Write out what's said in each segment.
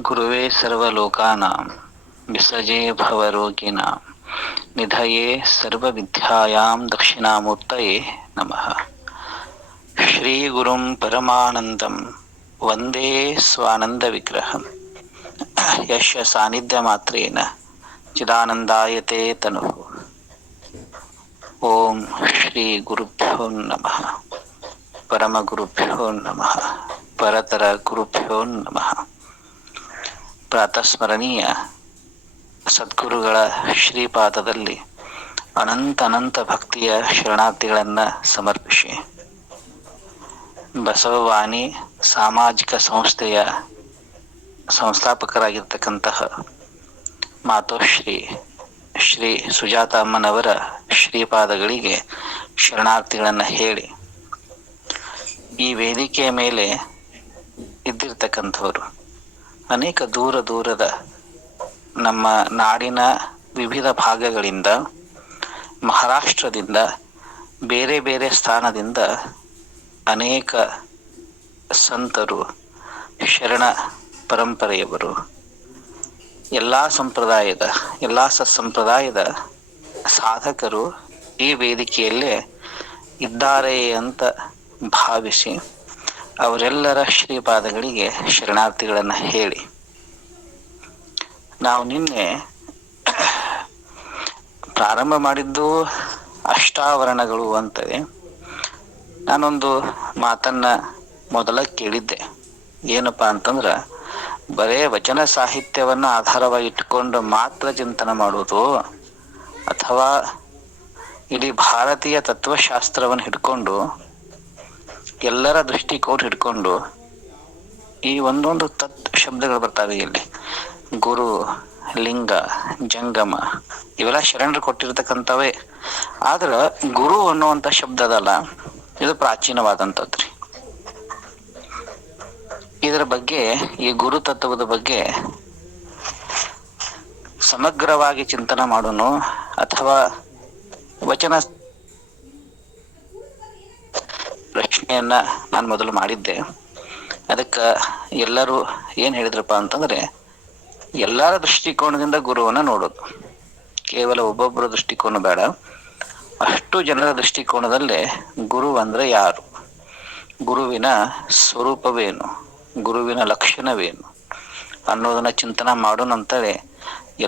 ಗುರುವೇ ಸರ್ವಲೋಕಾನಾಂ ವಿಸಜೇ ಭವರೋಗಿಣಾಂ ನಿಧಯೇ ಸರ್ವವಿದ್ಯಾಯಾಂ ದಕ್ಷಿಣಾಮೂರ್ತಯೇ ನಮಃ. ಶ್ರೀ ಗುರುಂ ಪರಮಾನಂದಂ ವಂದೇ ಸ್ವಾನಂದ ವಿಗ್ರಹಂ ಯಸ್ಯ ಸಾನ್ನಿಧ್ಯ ಮಾತ್ರೇನ ಚಿದಾನಂದಾಯತೆ ತನುಃ. ಓಂ ಶ್ರೀ ಗುರುಭ್ಯೋ ನಮಃ. ಪರಮ ಗುರುಭ್ಯೋ ನಮಃ. ಪರತರ ಗುರುಭ್ಯೋ ನಮಃ. ಪ್ರಾತಸ್ಮರಣೀಯ ಸದ್ಗುರುಗಳ ಶ್ರೀಪಾದದಲ್ಲಿ ಅನಂತ ಭಕ್ತಿಯ ಶರಣಾರ್ಥಿಗಳನ್ನು ಸಮರ್ಪಿಸಿ ಬಸವವಾಣಿ ಸಾಮಾಜಿಕ ಸಂಸ್ಥೆಯ ಸಂಸ್ಥಾಪಕರಾಗಿರ್ತಕ್ಕಂತಹ ಮಾತೋಶ್ರೀ ಶ್ರೀ ಸುಜಾತ ಅಮ್ಮನವರ ಶ್ರೀಪಾದಗಳಿಗೆ ಶರಣಾರ್ಥಿಗಳನ್ನು ಹೇಳಿ, ಈ ವೇದಿಕೆಯ ಮೇಲೆ ಇದ್ದಿರ್ತಕ್ಕಂಥವರು ಅನೇಕ ದೂರದ ನಮ್ಮ ನಾಡಿನ ವಿವಿಧ ಭಾಗಗಳಿಂದ, ಮಹಾರಾಷ್ಟ್ರದಿಂದ, ಬೇರೆ ಬೇರೆ ಸ್ಥಾನದಿಂದ ಅನೇಕ ಸಂತರು, ಶರಣ ಪರಂಪರೆಯವರು, ಎಲ್ಲ ಸಂಪ್ರದಾಯದ, ಎಲ್ಲ ಸತ್ಸಂಪ್ರದಾಯದ ಸಾಧಕರು ಈ ವೇದಿಕೆಯಲ್ಲೇ ಇದ್ದಾರೆ ಅಂತ ಭಾವಿಸಿ ಅವರೆಲ್ಲರ ಶ್ರೀಪಾದಗಳಿಗೆ ಶರಣಾರ್ಥಿಗಳನ್ನು ಹೇಳಿ, ನಾವು ನಿನ್ನೆ ಪ್ರಾರಂಭ ಮಾಡಿದ್ದು ಅಷ್ಟಾವರಣಗಳು ಅಂತೇಳಿ ನಾನೊಂದು ಮಾತನ್ನ ಮೊದಲ ಕೇಳಿದ್ದೆ. ಏನಪ್ಪಾ ಅಂತಂದ್ರೆ, ಬರೇ ವಚನ ಸಾಹಿತ್ಯವನ್ನು ಆಧಾರವಾಗಿ ಇಟ್ಟುಕೊಂಡು ಮಾತ್ರ ಚಿಂತನೆ ಮಾಡುವುದು ಅಥವಾ ಇಡೀ ಭಾರತೀಯ ತತ್ವಶಾಸ್ತ್ರವನ್ನು ಹಿಡ್ಕೊಂಡು ಎಲ್ಲರ ದೃಷ್ಟಿಕೋನ ಹಿಡ್ಕೊಂಡು ಈ ಒಂದೊಂದು ಶಬ್ದಗಳು ಬರ್ತಾವೆ ಇಲ್ಲಿ, ಗುರು, ಲಿಂಗ, ಜಂಗಮ, ಇವೆಲ್ಲ ಶರಣರು ಕೊಟ್ಟಿರ್ತಕ್ಕಂಥವೇ. ಆದ್ರೆ ಗುರು ಅನ್ನುವಂಥ ಶಬ್ದ ಅದಲ್ಲ, ಇದು ಪ್ರಾಚೀನವಾದಂಥದ್ರಿ. ಇದರ ಬಗ್ಗೆ, ಈ ಗುರು ತತ್ವದ ಬಗ್ಗೆ ಸಮಗ್ರವಾಗಿ ಚಿಂತನೆ ಮಾಡೋನು ಅಥವಾ ವಚನ ಪ್ರಶ್ನೆಯನ್ನ ನಾನು ಮೊದಲು ಮಾಡಿದ್ದೆ. ಅದಕ್ಕೆ ಎಲ್ಲರೂ ಏನ್ ಹೇಳಿದ್ರಪ್ಪ ಅಂತಂದ್ರೆ, ಎಲ್ಲರ ದೃಷ್ಟಿಕೋನದಿಂದ ಗುರುವನ್ನ ನೋಡೋದು, ಕೇವಲ ಒಬ್ಬೊಬ್ಬರ ದೃಷ್ಟಿಕೋನ ಬೇಡ, ಅಷ್ಟು ಜನರ ದೃಷ್ಟಿಕೋನದಲ್ಲೇ ಗುರು ಅಂದ್ರೆ ಯಾರು, ಗುರುವಿನ ಸ್ವರೂಪವೇನು, ಗುರುವಿನ ಲಕ್ಷಣವೇನು ಅನ್ನೋದನ್ನ ಚಿಂತನೆ ಮಾಡೋಣ ಅಂತೇಳಿ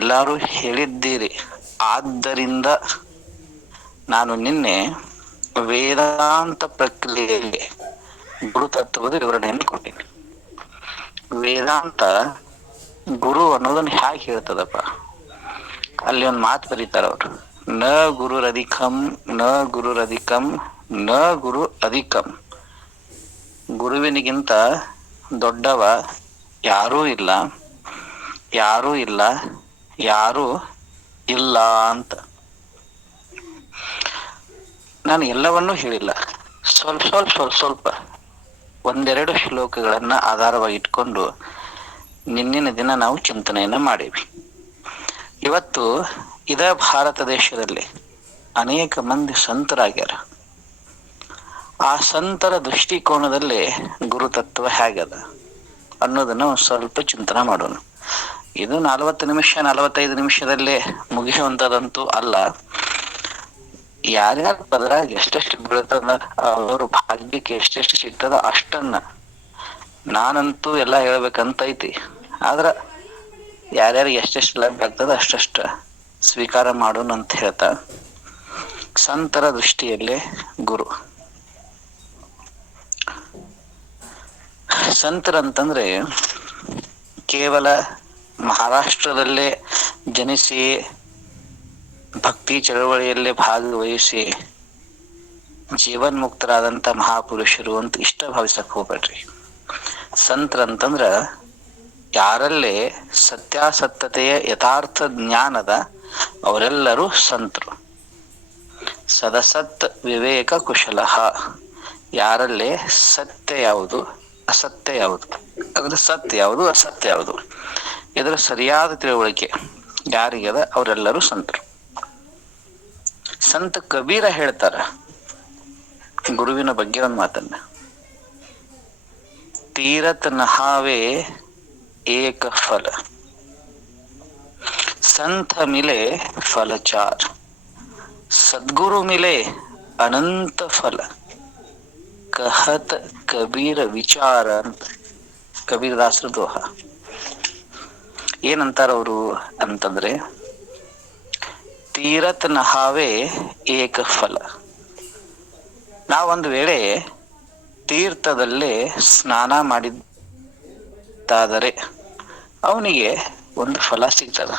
ಎಲ್ಲರೂ ಹೇಳಿದ್ದೀರಿ. ಆದ್ದರಿಂದ ನಾನು ನಿನ್ನೆ ವೇದಾಂತ ಪ್ರಕ್ರಿಯೆಯಲ್ಲಿ ಗುರು ತತ್ವದ ವಿವರಣೆಯನ್ನು ಕೊಟ್ಟೀನಿ. ವೇದಾಂತ ಗುರು ಅನ್ನೋದನ್ನ ಹೇಗೆ ಹೇಳ್ತದಪ್ಪ, ಅಲ್ಲಿ ಒಂದು ಮಾತು ಬರೀತಾರ ಅವರು, ನ ಗುರುರಧಿಕಂ ನ ಗುರುರಧಿಕಂ ನ ಗುರು ಅಧಿಕಂ. ಗುರುವಿನಿಗಿಂತ ದೊಡ್ಡವ ಯಾರೂ ಇಲ್ಲ, ಯಾರೂ ಇಲ್ಲ, ಯಾರೂ ಇಲ್ಲ ಅಂತ. ನಾನು ಎಲ್ಲವನ್ನೂ ಹೇಳಿಲ್ಲ, ಸ್ವಲ್ಪ ಒಂದೆರಡು ಶ್ಲೋಕಗಳನ್ನ ಆಧಾರವಾಗಿ ಇಟ್ಕೊಂಡು ನಿನ್ನಿನ ದಿನ ನಾವು ಚಿಂತನೆಯನ್ನ ಮಾಡೀವಿ. ಇವತ್ತು ಇದೇ ಭಾರತ ದೇಶದಲ್ಲಿ ಅನೇಕ ಮಂದಿ ಸಂತರಾಗ್ಯಾರ. ಆ ಸಂತರ ದೃಷ್ಟಿಕೋನದಲ್ಲಿ ಗುರುತತ್ವ ಹೇಗದ ಅನ್ನೋದನ್ನ ಒಂದು ಸ್ವಲ್ಪ ಚಿಂತನೆ ಮಾಡೋಣ. ಇದು 40 ನಿಮಿಷ 45 ನಿಮಿಷದಲ್ಲೇ ಮುಗಿಯುವಂಥದ್ದಂತೂ ಅಲ್ಲ. ಯಾರ್ಯಾರ ಪದರಾಗ ಎಷ್ಟೆಷ್ಟು ಬೀಳ್ತದ, ಅವರು ಭಾಗ್ಯಕ್ಕೆ ಎಷ್ಟೆಷ್ಟು ಸಿಗ್ತದ ಅಷ್ಟನ್ನ ನಾನಂತೂ ಎಲ್ಲ ಹೇಳ್ಬೇಕಂತ ಐತಿ. ಆದ್ರ ಯಾರ್ಯಾರಿಗೆ ಎಷ್ಟೆಷ್ಟು ಲಭ್ಯ ಆಗ್ತದ ಅಷ್ಟಷ್ಟ ಸ್ವೀಕಾರ ಮಾಡೋಣ ಅಂತ ಹೇಳ್ತಾ, ಸಂತರ ದೃಷ್ಟಿಯಲ್ಲೇ ಗುರು. ಸಂತರಂತಂದ್ರೆ ಕೇವಲ ಮಹಾರಾಷ್ಟ್ರದಲ್ಲೇ ಜನಿಸಿ ಭಕ್ತಿ ಚಳವಳಿಯಲ್ಲೇ ಭಾಗವಹಿಸಿ ಜೀವನ್ಮುಕ್ತರಾದಂಥ ಮಹಾಪುರುಷರು ಅಂತ ಇಷ್ಟ ಭಾವಿಸಕ್ ಹೋಗ್ಬೇಡ್ರಿ. ಸಂತರಂತಂದ್ರ ಯಾರಲ್ಲೇ ಸತ್ಯಾಸತ್ಯತೆಯ ಯಥಾರ್ಥ ಜ್ಞಾನದ ಅವರೆಲ್ಲರೂ ಸಂತರು. ಸದಸತ್ ವಿವೇಕ ಕುಶಲಃ, ಯಾರಲ್ಲೇ ಸತ್ಯ ಯಾವುದು ಅಸತ್ಯ ಯಾವುದು, ಅದ್ರ ಸತ್ಯ ಯಾವುದು ಅಸತ್ಯ ಯಾವುದು, ಇದರ ಸರಿಯಾದ ತಿಳುವಳಿಕೆ ಯಾರಿಗದ ಅವರೆಲ್ಲರೂ ಸಂತರು. ಸಂತ ಕಬೀರ ಹೇಳ್ತಾರ ಗುರುವಿನ ಬಗ್ಗೆ ಒಂದು ಮಾತನ್ನ, ತೀರತ್ ನಹಾವೆ एक फल, संत मिले फल चार, सद्गुरु मिले अनंत फल, कहत ಕಬೀರ ವಿಚಾರ ಅಂತ ಕಬೀರದಾಸರ ದೋಹ. ಏನಂತಾರ ಅವರು ಅಂತಂದ್ರೆ, ತೀರತ್ ನಹಾವೆ ಏಕ ಫಲ. ನಾವೊಂದು ವೇಳೆ ತೀರ್ಥದಲ್ಲೇ ಸ್ನಾನ ಮಾಡಿದ್ದಾದರೆ ಅವನಿಗೆ ಒಂದು ಫಲ ಸಿಗ್ತದ.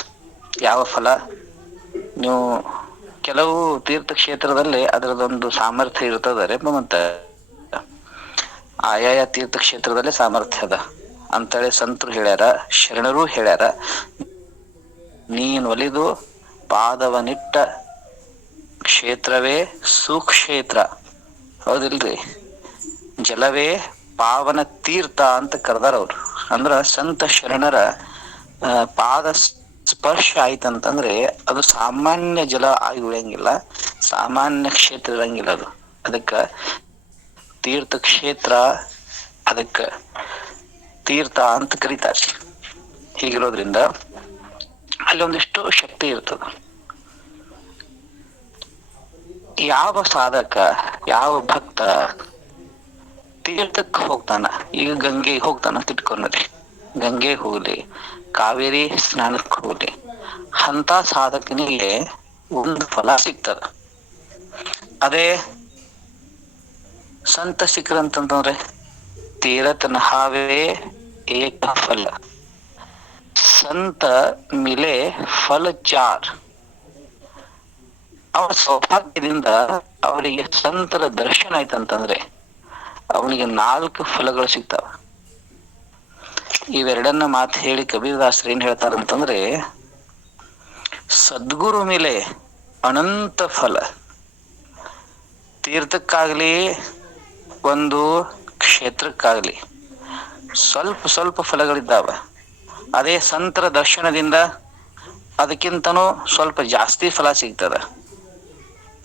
ಯಾವ ಫಲ? ನೀವು ಕೆಲವು ತೀರ್ಥಕ್ಷೇತ್ರದಲ್ಲಿ ಅದರದೊಂದು ಸಾಮರ್ಥ್ಯ ಇರ್ತದರೆ, ಮತ್ತ ಆಯಾಯ ತೀರ್ಥಕ್ಷೇತ್ರದಲ್ಲಿ ಸಾಮರ್ಥ್ಯ ಅದ ಅಂತೇಳಿ ಸಂತರು ಹೇಳ್ಯಾರ, ಶರಣರೂ ಹೇಳ್ಯಾರ. ನೀನ್ ಒಲಿದು ಪಾದವನಿಟ್ಟ ಕ್ಷೇತ್ರವೇ ಸುಕ್ಷೇತ್ರ, ಹೌದಿಲ್ರಿ? ಜಲವೇ ಪಾವನ ತೀರ್ಥ ಅಂತ ಕರೆದಾರ ಅವ್ರು. ಅಂದ್ರ ಸಂತ ಶರಣರ ಪಾದ ಸ್ಪರ್ಶ ಆಯ್ತಂತಂದ್ರೆ ಅದು ಸಾಮಾನ್ಯ ಜಲ ಆಗಿ ಉಳಿಯಂಗಿಲ್ಲ, ಸಾಮಾನ್ಯ ಕ್ಷೇತ್ರ ಇರಂಗಿಲ್ಲ. ಅದು ಅದಕ್ಕ ತೀರ್ಥ ಕ್ಷೇತ್ರ, ಅದಕ್ಕ ತೀರ್ಥ ಅಂತ ಕರೀತಾರೆ. ಹೀಗಿರೋದ್ರಿಂದ ಅಲ್ಲಿ ಒಂದಿಷ್ಟು ಶಕ್ತಿ ಇರ್ತದ. ಯಾವ ಸಾಧಕ, ಯಾವ ಭಕ್ತ ತೀರ್ಥಕ್ಕೆ ಹೋಗ್ತಾನ, ಈಗ ಗಂಗೆ ಹೋಗ್ತಾನ ತಿಟ್ಕೊಂಡ್ರಿ, ಗಂಗೆ ಹೋಗ್ಲಿ, ಕಾವೇರಿ ಸ್ನಾನಕ್ಕೆ ಹೋಗ್ಲಿ, ಅಂತ ಸಾಧಕನಿಗೆ ಒಂದು ಫಲ ಸಿಗ್ತದ. ಅದೇ ಸಂತ ಸಿಕ್ರಂತಂದ್ರೆ ತೀರತ್ ನಹಾವೆ ಏಕ ಫಲ, ಸಂತ ಮಿಲೆ ಫಲ ಚಾರ್. ಅವರ ಸೌಭಾಗ್ಯದಿಂದ ಅವರಿಗೆ ಸಂತರ ದರ್ಶನ ಆಯ್ತಂತಂದ್ರೆ ಅವನಿಗೆ 4 ಫಲಗಳು ಸಿಗ್ತಾವ. ಇವೆರಡನ್ನ ಮಾತು ಹೇಳಿ ಕಬೀರದಾಸರು ಏನ್ ಹೇಳ್ತಾರಂತಂದ್ರೆ, ಸದ್ಗುರು ಮೇಲೆ ಅನಂತ ಫಲ. ತೀರ್ಥಕ್ಕಾಗ್ಲಿ ಒಂದು ಕ್ಷೇತ್ರಕ್ಕಾಗ್ಲಿ ಸ್ವಲ್ಪ ಸ್ವಲ್ಪ ಫಲಗಳಿದ್ದಾವ. ಅದೇ ಸಂತರ ದರ್ಶನದಿಂದ ಅದಕ್ಕಿಂತನೂ ಸ್ವಲ್ಪ ಜಾಸ್ತಿ ಫಲ ಸಿಗ್ತದ.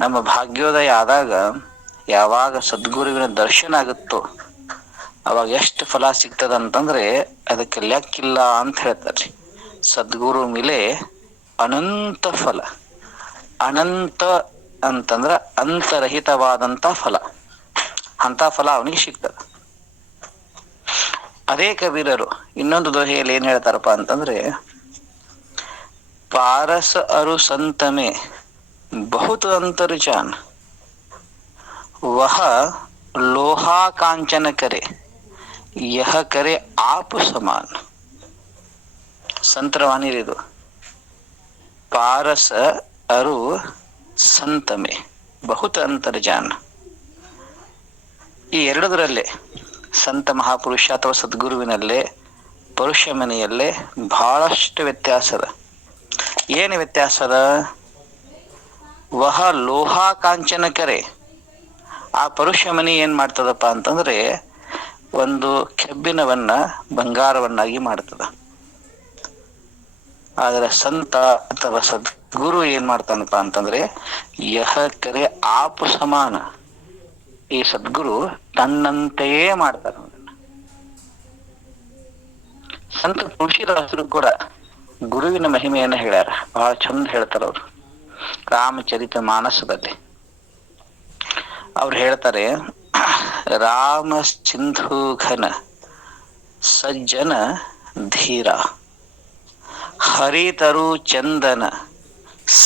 ನಮ್ಮ ಭಾಗ್ಯೋದಯ ಆದಾಗ ಯಾವಾಗ ಸದ್ಗುರುವಿನ ದರ್ಶನ ಆಗುತ್ತೋ ಅವಾಗ ಎಷ್ಟು ಫಲ ಸಿಗ್ತದ ಅಂತಂದ್ರೆ ಅದಕ್ಕೆ ಲೆಕ್ಕಿಲ್ಲ ಅಂತ ಹೇಳ್ತಾರೆ. ಸದ್ಗುರು ಮಿಲೆ ಅನಂತ ಫಲ. ಅನಂತ ಅಂತಂದ್ರ ಅಂತರಹಿತವಾದಂತ ಫಲ, ಅಂತ ಫಲ ಅವನಿಗೆ ಸಿಗ್ತದ. ಅದೇ ಕಬೀರರು ಇನ್ನೊಂದು ದೋಹೆಯಲ್ಲಿ ಏನ್ ಹೇಳ್ತಾರಪ್ಪ ಅಂತಂದ್ರೆ, ಪಾರಸ ಅರು ಸಂತಮೆ ಬಹುತ್ ಅಂತರ ಜಾನ್, ವಹ ಲೋಹಾ ಕಾಂಚನ ಕರೆ ಯಹ ಕರೆ ಆಪ್ ಸಮಾನ್. ಸಂತರವಾಣಿರಿದು. ಪಾರಸ ಅರು ಸಂತಮೆ ಬಹುತ್ ಅಂತರ ಜಾನ್. ಈ ಎರಡದರಲ್ಲೇ ಸಂತ ಮಹಾಪುರುಷ ಅಥವಾ ಸದ್ಗುರುವಿನಲ್ಲೇ ಪರುಷ ಮನೆಯಲ್ಲೇ ಬಹಳಷ್ಟು ವ್ಯತ್ಯಾಸ ಅದ. ಏನು ವ್ಯತ್ಯಾಸ ಅದ? ವಹ ಲೋಹಾ ಕಾಂಚನ ಕರೆ. ಆ ಪರುಷ ಮನಿ ಏನ್ ಮಾಡ್ತದಪ್ಪ ಅಂತಂದ್ರೆ ಒಂದು ಕೆಬ್ಬಿಣವನ್ನ ಬಂಗಾರವನ್ನಾಗಿ ಮಾಡ್ತದ. ಆದ್ರೆ ಸಂತ ಅಥವಾ ಸದ್ಗುರು ಏನ್ ಮಾಡ್ತಾನಪ್ಪಾ ಅಂತಂದ್ರೆ ಯಹ ಕರೆ ಆಪ್ ಸಮಾನ. ಈ ಸದ್ಗುರು ತನ್ನಂತೆಯೇ ಮಾಡ್ತಾರ. ಸಂತ ತುಳಸಿದಾಸರು ಕೂಡ ಗುರುವಿನ ಮಹಿಮೆಯನ್ನ ಹೇಳ್ಯಾರ, ಬಹಳ ಚಂದ ಹೇಳ್ತಾರ ಅವರು. ರಾಮಚರಿತ ಮಾನಸದಲ್ಲಿ ಅವ್ರು ಹೇಳ್ತಾರೆ, ರಾಮ ಸಿಂಧು ಘನ ಸಜ್ಜನ ಧೀರ, ಹರಿತರು ಚಂದನ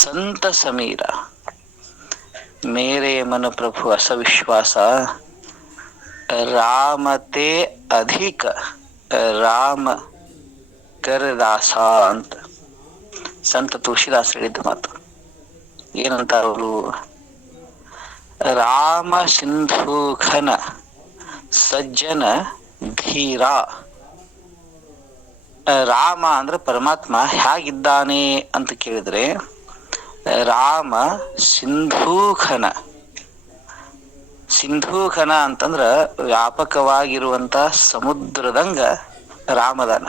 ಸಂತ ಸಮೀರ, ಮೇರೆ ಮನ ಪ್ರಭು ಅಸವಿಶ್ವಾಸ, ರಾಮತೆ ಅಧಿಕ ರಾಮ ಕರದಾಸ ಅಂತ ಸಂತ ತುಳಸಿದಾಸ ಹೇಳಿದ ಮಾತು. ಏನಂತಾರ ಅವರು? ರಾಮ ಸಿಂಧು ಘನ ಸಜ್ಜನ ಧೀರ. ರಾಮ ಅಂದ್ರೆ ಪರಮಾತ್ಮ ಹೇಗಿದ್ದಾನೆ ಅಂತ ಕೇಳಿದ್ರೆ, ರಾಮ ಸಿಂಧೂಖನ. ಸಿಂಧೂಖನ ಅಂತಂದ್ರ ವ್ಯಾಪಕವಾಗಿರುವಂತ ಸಮುದ್ರದಂಗ ರಾಮದಾನ.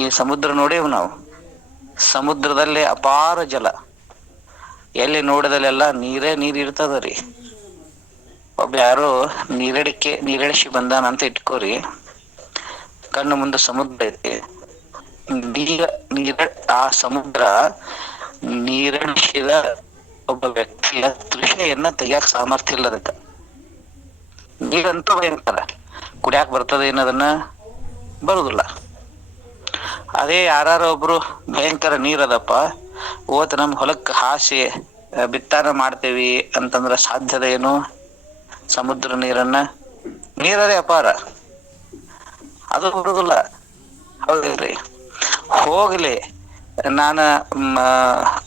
ಈ ಸಮುದ್ರ ನೋಡೇವು ನಾವು. ಸಮುದ್ರದಲ್ಲೇ ಅಪಾರ ಜಲ, ಎಲ್ಲಿ ನೋಡಿದಲ್ಲೆಲ್ಲ ನೀರೇ ನೀರ್ ಇರ್ತದ ರೀ. ಒಬ್ಬ ಯಾರೋ ನೀರಡಿಸಿ ಬಂದಾನ ಅಂತ ಇಟ್ಕೋರಿ, ಕಣ್ಣು ಮುಂದೆ ಸಮುದ್ರ ಐತಿ. ನೀರ ನೀರ ಆ ಸಮುದ್ರ ನೀರಡಿಸಿದ ಒಬ್ಬ ವ್ಯಕ್ತಿಯ ತೃಷೆಯನ್ನ ತೆಗಿಯಕ್ ಸಾಮರ್ಥ್ಯ ಇಲ್ಲ ಅದಕ್ಕ. ನೀರಂತೂ ಭಯಂಕರ, ಕುಡಿಯಾಕ ಬರ್ತದ ಏನದನ್ನ ಬರುದಿಲ್ಲ. ಅದೇ ಯಾರ ಒಬ್ರು ಭಯಂಕರ ನೀರದಪ್ಪ ಓತ್ ನಮ್ ಹೊಲಕ್ ಹಾಸಿ ಬಿತ್ತಾನ ಮಾಡ್ತೇವಿ ಅಂತಂದ್ರ ಸಾಧ್ಯದ ಏನು? ಸಮುದ್ರ ನೀರನ್ನ, ನೀರದೇ ಅಪಾರ, ಅದು ಬರುದಿಲ್ಲ. ಹೌದಿಲ್ರಿ? ಹೋಗ್ಲಿ, ನಾನ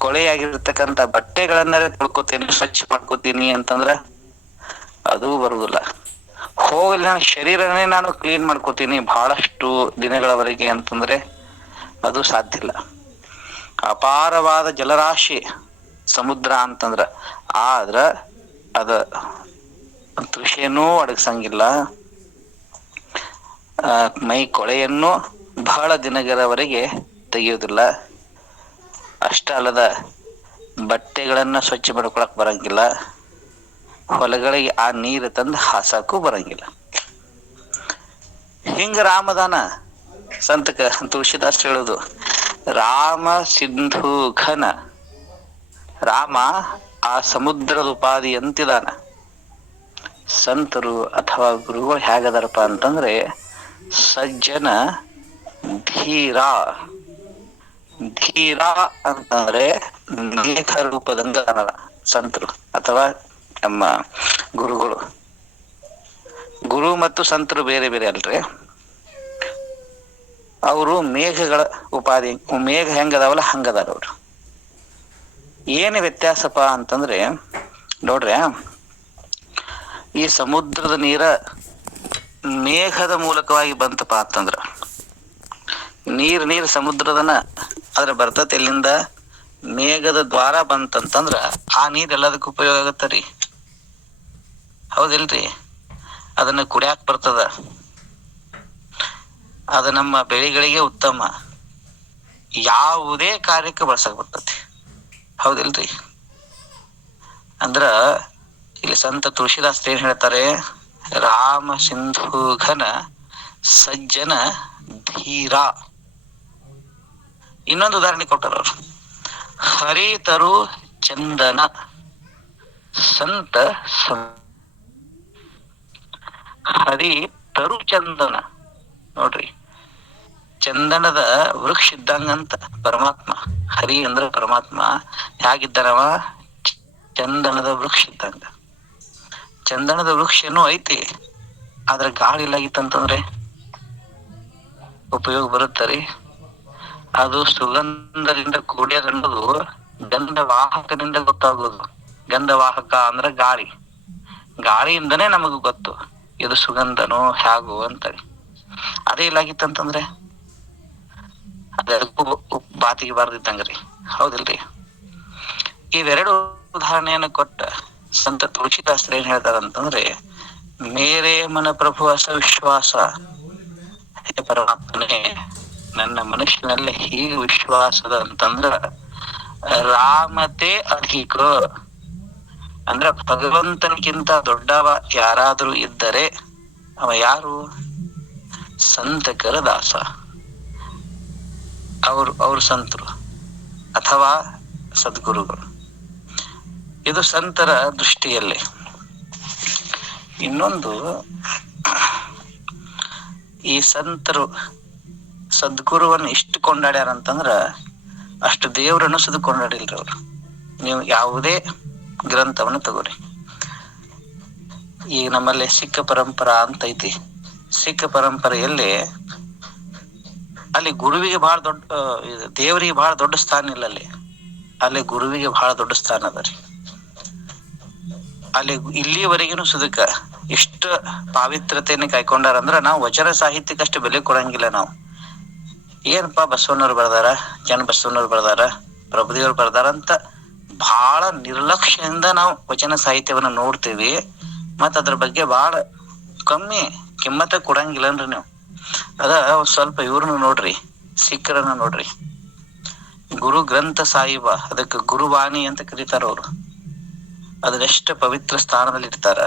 ಕೊಳೆಯಾಗಿರ್ತಕ್ಕಂಥ ಬಟ್ಟೆಗಳನ್ನ ತೊಳ್ಕೊತೀನಿ, ಸ್ವಚ್ಛ ಮಾಡ್ಕೋತೀನಿ ಅಂತಂದ್ರ ಅದೂ ಬರುದಿಲ್ಲ. ಹೋಗ್ಲಿ, ನನ್ನ ಶರೀರನೇ ನಾನು ಕ್ಲೀನ್ ಮಾಡ್ಕೋತೀನಿ ಬಹಳಷ್ಟು ದಿನಗಳವರೆಗೆ ಅಂತಂದ್ರೆ ಅದು ಸಾಧ್ಯ ಇಲ್ಲ. ಅಪಾರವಾದ ಜಲರಾಶಿ ಸಮುದ್ರ ಅಂತಂದ್ರ, ಆದ್ರ ಅದ ತೃಷೆನೂ ಅಡಗಸಂಗಿಲ್ಲ, ಮೈ ಕೊಳೆಯನ್ನು ಬಹಳ ದಿನಗಳವರೆಗೆ ತೆಗೆಯುವುದಿಲ್ಲ. ಅಷ್ಟ ಅಲ್ಲದ ಬಟ್ಟೆಗಳನ್ನ ಸ್ವಚ್ಛ ಮಾಡ್ಕೊಳಕ್ ಬರಂಗಿಲ್ಲ, ಹೊಲಗಳಿಗೆ ಆ ನೀರು ತಂದು ಹಾಸಕ್ಕೂ ಬರಂಗಿಲ್ಲ. ಹಿಂಗ ರಾಮದಾನ. ಸಂತಕ ತುಳಸಿದಾಸ್ ಹೇಳುದು, ರಾಮ ಸಿಂಧು ಘನ, ರಾಮ ಆ ಸಮುದ್ರದ ಉಪಾಧಿ ಅಂತಿದಾನ. ಸಂತರು ಅಥವಾ ಗುರುಗಳು ಹೇಗದಾರಪ್ಪ ಅಂತಂದ್ರೆ ಸಜ್ಜನ ಧೀರ. ಧೀರ ಅಂತಂದ್ರೆ ಮೇಘ ರೂಪದಂಗ ಸಂತರು ಅಥವಾ ನಮ್ಮ ಗುರುಗಳು. ಗುರು ಮತ್ತು ಸಂತರು ಬೇರೆ ಬೇರೆ ಅಲ್ರಿ. ಅವರು ಮೇಘಗಳ ಉಪಾಧಿ, ಮೇಘ ಹೆಂಗದಾವಲ್ಲ ಹಂಗದಾರ ಅವರು. ಏನು ವ್ಯತ್ಯಾಸಪ್ಪ ಅಂತಂದ್ರೆ ನೋಡ್ರಿ, ಈ ಸಮುದ್ರದ ನೀರ ಮೇಘದ ಮೂಲಕವಾಗಿ ಬಂತಪ್ಪ ಅಂತಂದ್ರ ನೀರ್ ಸಮುದ್ರದನ ಆದ್ರೆ ಬರ್ತತಿ ಎಲ್ಲಿಂದ? ಮೇಘದ ದ್ವಾರ ಬಂತಂತಂದ್ರ ಆ ನೀರ್ ಎಲ್ಲದಕ್ಕೂ ಉಪಯೋಗ ಆಗತ್ತರಿ. ಹೌದಿಲ್ರಿ? ಅದನ್ನ ಕುಡಿಯಾಕ ಬರ್ತದ, ಅದು ನಮ್ಮ ಬೆಳೆಗಳಿಗೆ ಉತ್ತಮ, ಯಾವುದೇ ಕಾರ್ಯಕ್ಕೆ ಬಳಸಕ್ ಬರ್ತತಿ. ಹೌದಿಲ್ರಿ? ಅಂದ್ರ ಇಲ್ಲಿ ಸಂತ ತುಳಸಿದಾಸ್ ಏನ್ ಹೇಳ್ತಾರೆ? ರಾಮ ಸಿಂಧು ಘನ ಸಜ್ಜನ ಧೀರ. ಇನ್ನೊಂದು ಉದಾಹರಣೆ ಕೊಟ್ಟಾರ ಅವರು, ಹರಿತರು ಚಂದನ ಸಂತ ಹರಿ ತರು ಚಂದನ. ನೋಡ್ರಿ, ಚಂದನದ ವೃಕ್ಷ ಇದ್ದಂಗಂತ ಪರಮಾತ್ಮ. ಹರಿ ಅಂದ್ರ ಪರಮಾತ್ಮ ಹೇಗಿದ್ದಾನವ? ಚಂದನದ ವೃಕ್ಷ ಇದ್ದಂಗ. ಚಂದನದ ವೃಕ್ಷನೂ ಐತಿ, ಆದ್ರೆ ಗಾಳಿ ಇಲ್ಲಾಗಿತ್ತಂತಂದ್ರೆ ಉಪಯೋಗ ಬರುತ್ತರಿ? ಅದು ಸುಗಂಧದಿಂದ ಕೂಡ್ಯದನ್ನೋದು ಗಂಧವಾಹಕದಿಂದ ಗೊತ್ತಾಗೋದು. ಗಂಧವಾಹಕ ಅಂದ್ರ ಗಾಳಿ, ಗಾಳಿಯಿಂದನೇ ನಮಗ ಗೊತ್ತು ಇದು ಸುಗಂಧನೋ ಹೇಗೋ ಅಂತೇಳಿ. ಅದೇ ಇಲ್ಲಾಗಿತ್ತಂತಂದ್ರೆ ಅದಕ್ಕೂ ಬಾತಿಗೆ ಬಾರ್ದಿದ್ದಂಗ್ರಿ. ಹೌದಿಲ್ರಿ? ಇವೆರಡು ಉದಾಹರಣೆಯನ್ನು ಕೊಟ್ಟ ಸಂತ ತುಳಸಿದಾಸರು ಏನ್ ಹೇಳ್ತಾರಂತಂದ್ರೆ, ಮೇರೆ ಮನ ಪ್ರಭು ಅಸ ವಿಶ್ವಾಸ. ಹೇ ಪರಮಾತ್ಮನೇ, ನನ್ನ ಮನುಷ್ಯನಲ್ಲಿ ಹೀಗೆ ವಿಶ್ವಾಸದ ಅಂತಂದ್ರ ರಾಮತೆ ಅಧಿಕ. ಅಂದ್ರ ಭಗವಂತನಿಗಿಂತ ದೊಡ್ಡವ ಯಾರಾದ್ರೂ ಇದ್ದರೆ ಅವ ಯಾರು? ಸಂತಕರ ದಾಸ. ಅವರು ಸಂತರು ಅಥವಾ ಸದ್ಗುರುಗಳು. ಇದು ಸಂತರ ದೃಷ್ಟಿಯಲ್ಲಿ. ಇನ್ನೊಂದು, ಈ ಸಂತರು ಸದ್ಗುರುವನ್ನು ಎಷ್ಟು ಕೊಂಡಾಡ್ಯಾರ ಅಂತಂದ್ರ ಅಷ್ಟು ದೇವರನ್ನು ಸುದು ಕೊಂಡಾಡಿಲ್ರಿ ಅವ್ರು. ನೀವು ಯಾವುದೇ ಗ್ರಂಥವನ್ನು ತಗೋರಿ, ಈಗ ನಮ್ಮಲ್ಲಿ ಸಿಖ್ ಪರಂಪರಾ ಅಂತ ಐತಿ. ಸಿಖ್ ಪರಂಪರೆಯಲ್ಲಿ ಅಲ್ಲಿ ಗುರುವಿಗೆ ಬಹಳ ದೊಡ್ಡ, ದೇವರಿಗೆ ಬಹಳ ದೊಡ್ಡ ಸ್ಥಾನ ಇಲ್ಲ. ಅಲ್ಲಿ ಗುರುವಿಗೆ ಬಹಳ ದೊಡ್ಡ ಸ್ಥಾನ ಅದ ರೀ. ಅಲ್ಲಿ ಇಲ್ಲಿಯವರೆಗಿನೂ ಸುದಕ ಇಷ್ಟ ಪಾವಿತ್ರತೆಯನ್ನು ಕಾಯ್ಕೊಂಡಾರಂದ್ರ ನಾವು ವಚನ ಸಾಹಿತ್ಯಕ್ಕೆ ಅಷ್ಟು ಬೆಲೆ ಕೊಡಂಗಿಲ್ಲ. ನಾವು ಏನಪ್ಪಾ ಬಸವಣ್ಣವ್ರು ಬರ್ದಾರ, ಬಸವಣ್ಣವ್ರು ಬರ್ದಾರ, ಪ್ರಭುದೇವರು ಬರ್ದಾರ ಅಂತ ಬಹಳ ನಿರ್ಲಕ್ಷ್ಯದಿಂದ ನಾವು ವಚನ ಸಾಹಿತ್ಯವನ್ನ ನೋಡ್ತೇವಿ. ಮತ್ತ ಅದ್ರ ಬಗ್ಗೆ ಬಹಳ ಕಮ್ಮಿ ಕಿಮ್ಮತ್ತ ಕೊಡಂಗಿಲ್ಲನ್ರಿ ನೀವು. ಅದ ಸ್ವಲ್ಪ ಇವ್ರನ್ನ ನೋಡ್ರಿ, ಸಿಖ್ರನ್ನ ನೋಡ್ರಿ. ಗುರು ಗ್ರಂಥ ಸಾಹಿಬ, ಅದಕ್ಕೆ ಗುರುವಾಣಿ ಅಂತ ಕರೀತಾರ ಅವರು. ಅದನ್ನೆಷ್ಟು ಪವಿತ್ರ ಸ್ಥಾನದಲ್ಲಿ ಇರ್ತಾರ,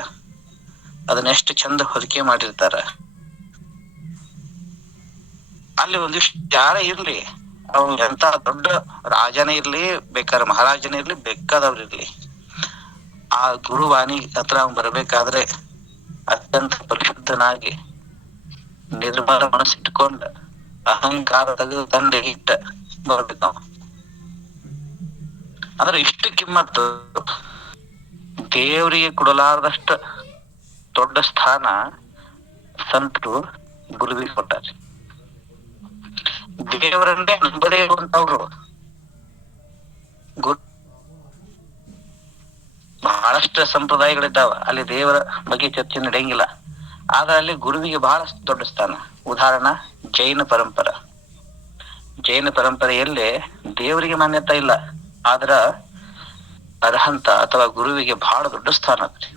ಅದನ್ನೆಷ್ಟು ಚಂದ ಹೊದಿಕೆ ಮಾಡಿರ್ತಾರ. ಅಲ್ಲಿ ಒಂದಿಷ್ಟು ಯಾರ ಇರ್ಲಿ, ಅವ್ನು ಎಂತ ದೊಡ್ಡ ರಾಜನೇ ಇರ್ಲಿ, ಬೇಕಾದ್ರೆ ಮಹಾರಾಜನೇ ಇರ್ಲಿ, ಬೇಕಾದವ್ರು ಇರ್ಲಿ, ಆ ಗುರುವಾಣಿ ಹತ್ರ ಅವ್ನು ಬರ್ಬೇಕಾದ್ರೆ ಅತ್ಯಂತ ಪರಿಶುದ್ಧನಾಗಿ ನಿರ್ಮಲ ಮನಸ್ಸಿಟ್ಕೊಂಡ ಅಹಂಕಾರ ತೆಗೆದು ತಂದೆ ಇಟ್ಟ ಬರ್ಬೇಕು ನಾವು. ಅಂದ್ರೆ ಇಷ್ಟು ಕಿಮ್ಮತ್ತು ದೇವರಿಗೆ ಕೊಡಲಾರದಷ್ಟ ದೊಡ್ಡ ಸ್ಥಾನ ಸಂತರು ಗುರುವಿಗೆ ಕೊಟ್ಟಾರೆ. ದೇವರನ್ನೇ ನಂಬದೇ ಇರುವಂತವ್ರು ಗುರು. ಬಹಳಷ್ಟು ಸಂಪ್ರದಾಯಗಳಿದ್ದಾವ, ಅಲ್ಲಿ ದೇವರ ಬಗ್ಗೆ ಚರ್ಚೆ ನಡೆಯಂಗಿಲ್ಲ, ಆದ್ರೆ ಅಲ್ಲಿ ಗುರುವಿಗೆ ಬಹಳ ದೊಡ್ಡ ಸ್ಥಾನ. ಉದಾಹರಣೆ ಜೈನ ಪರಂಪರ. ಜೈನ ಪರಂಪರೆಯಲ್ಲಿ ದೇವರಿಗೆ ಮಾನ್ಯತೆ ಇಲ್ಲ, ಆದ್ರ ಅರ್ಹಂತ ಅಥವಾ ಗುರುವಿಗೆ ಬಹಳ ದೊಡ್ಡ ಸ್ಥಾನ ಅದ್ರಿ.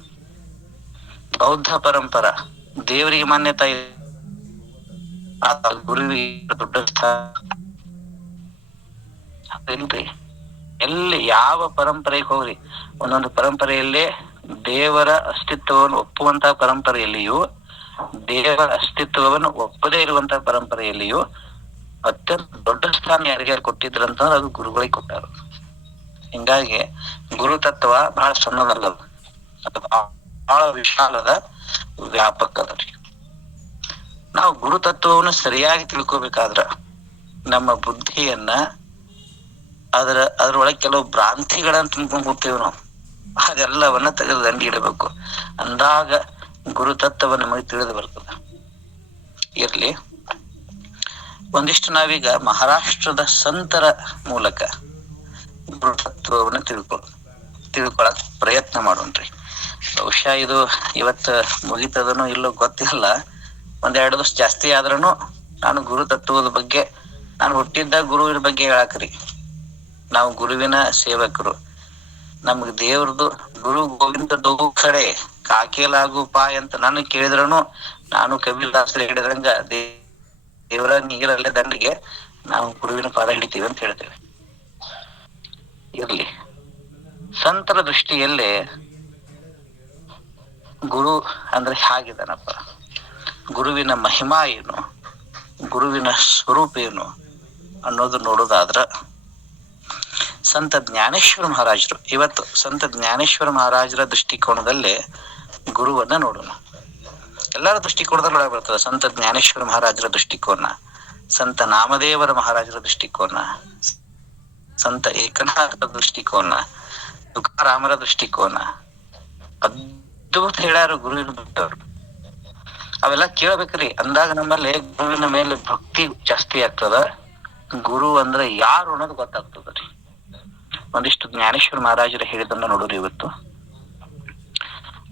ಬೌದ್ಧ ಪರಂಪರ ದೇವರಿಗೆ ಮಾನ್ಯತೆ ಇದೆ, ಗುರುವಿಗೆ ದೊಡ್ಡ ಸ್ಥಾನ. ಎಲ್ಲಿ ಯಾವ ಪರಂಪರೆಗೆ ಹೋಗ್ರಿ, ಒಂದೊಂದು ಪರಂಪರೆಯಲ್ಲೇ ದೇವರ ಅಸ್ತಿತ್ವವನ್ನು ಒಪ್ಪುವಂತಹ ಪರಂಪರೆಯಲ್ಲಿಯೂ, ದೇವರ ಅಸ್ತಿತ್ವವನ್ನು ಒಪ್ಪದೇ ಇರುವಂತಹ ಪರಂಪರೆಯಲ್ಲಿಯೂ ಅತ್ಯಂತ ದೊಡ್ಡ ಸ್ಥಾನ ಯಾರಿಗಾರು ಕೊಟ್ಟಿದ್ರಂತಂದ್ರೆ ಅದು ಗುರುಗಳಿಗೆ ಕೊಟ್ಟಾರ. ಹಿಂಗಾಗಿ ಗುರು ತತ್ವ ಬಹಳ ಸಣ್ಣದಲ್ಲ, ಅದು ಬಹಳ ವಿಶಾಲದ ವ್ಯಾಪಕದ. ನಾವು ಗುರು ತತ್ವವನ್ನು ಸರಿಯಾಗಿ ತಿಳ್ಕೊಬೇಕಾದ್ರ ನಮ್ಮ ಬುದ್ಧಿಯನ್ನ ಅದ್ರೊಳಗೆ ಕೆಲವು ಭ್ರಾಂತಿಗಳನ್ನ ತುಂಬ್ಕೊಂಡ್ ಹೋಗ್ತೇವೆ ನಾವು, ಅದೆಲ್ಲವನ್ನ ತೆಗೆದು ದಂಡಿ ಇಡಬೇಕು. ಅಂದಾಗ ಗುರು ತತ್ವ ನಮಗೆ ತಿಳಿದು ಬರ್ತದೆ. ಇರ್ಲಿ, ಒಂದಿಷ್ಟು ನಾವೀಗ ಮಹಾರಾಷ್ಟ್ರದ ಸಂತರ ಮೂಲಕ ಗುರು ತತ್ವವನ್ನು ತಿಳ್ಕೊಳಕ್ ಪ್ರಯತ್ನ ಮಾಡೋಣ್ರಿ. ಬಹುಶಃ ಇದು ಇವತ್ತು ಮುಗಿತದನೋ ಇಲ್ಲೋ ಗೊತ್ತಿಲ್ಲ, ಒಂದೆರಡು ದಿವಸ ಜಾಸ್ತಿ ಆದ್ರೂ ನಾನು ಗುರು ತತ್ವದ ಬಗ್ಗೆ, ನಾನು ಹುಟ್ಟಿದ್ದ ಗುರುವಿನ ಬಗ್ಗೆ ಹೇಳಾಕ್ರಿ. ನಾವು ಗುರುವಿನ ಸೇವಕರು, ನಮ್ಗೆ ದೇವ್ರದ್ದು ಗುರು ಗೋವಿಂದ ದೋಗು ಕಡೆ ಕಾಕೇಲಾಗು ಪಾಯ್ ಅಂತ ನಾನು ಕೇಳಿದ್ರನು, ನಾನು ಕಬೀರದಾಸರು ಹೇಳಿದ್ರಂಗ ದೇವರ ನೀರಲ್ಲೇ ದಂಡಿಗೆ ನಾವು ಗುರುವಿನ ಪಾದ ಹಿಡಿತೀವಿ ಅಂತ ಹೇಳ್ತೇವೆ. ಇರ್ಲಿ, ಸಂತರ ದೃಷ್ಟಿಯಲ್ಲೇ ಗುರು ಅಂದ್ರೆ ಹೇಗಿದ್ದಾನಪ್ಪ, ಗುರುವಿನ ಮಹಿಮಾ ಏನು, ಗುರುವಿನ ಸ್ವರೂಪ ಏನು ಅನ್ನೋದು ನೋಡೋದಾದ್ರ, ಸಂತ ಜ್ಞಾನೇಶ್ವರ ಮಹಾರಾಜರು, ಇವತ್ತು ಸಂತ ಜ್ಞಾನೇಶ್ವರ ಮಹಾರಾಜರ ದೃಷ್ಟಿಕೋನದಲ್ಲೇ ಗುರುವನ್ನ ನೋಡೋಣ. ಎಲ್ಲರ ದೃಷ್ಟಿಕೋನದಲ್ಲಿ ಒಳಗೆ ಬರ್ತದೆ. ಸಂತ ಜ್ಞಾನೇಶ್ವರ ಮಹಾರಾಜರ ದೃಷ್ಟಿಕೋನ, ಸಂತ ನಾಮದೇವರ ಮಹಾರಾಜರ ದೃಷ್ಟಿಕೋನ, ಸಂತ ಏಕನಾಥರ ದೃಷ್ಟಿಕೋನ, ತುಕಾರಾಮರ ದೃಷ್ಟಿಕೋನ, ಅದ್ಭುತ ಹೇಳ್ಯಾರ ಗುರುವಿನ ಬಿಟ್ಟವ್ರು. ಅವೆಲ್ಲ ಕೇಳ್ಬೇಕ್ರಿ. ಅಂದಾಗ ನಮ್ಮಲ್ಲಿ ಗುರುವಿನ ಮೇಲೆ ಭಕ್ತಿ ಜಾಸ್ತಿ ಆಗ್ತದ, ಗುರು ಅಂದ್ರೆ ಯಾರು ಅನ್ನೋದು ಗೊತ್ತಾಗ್ತದ್ರಿ. ಒಂದಿಷ್ಟು ಜ್ಞಾನೇಶ್ವರ ಮಹಾರಾಜರು ಹೇಳಿದನ್ನ ನೋಡ್ರಿ. ಇವತ್ತು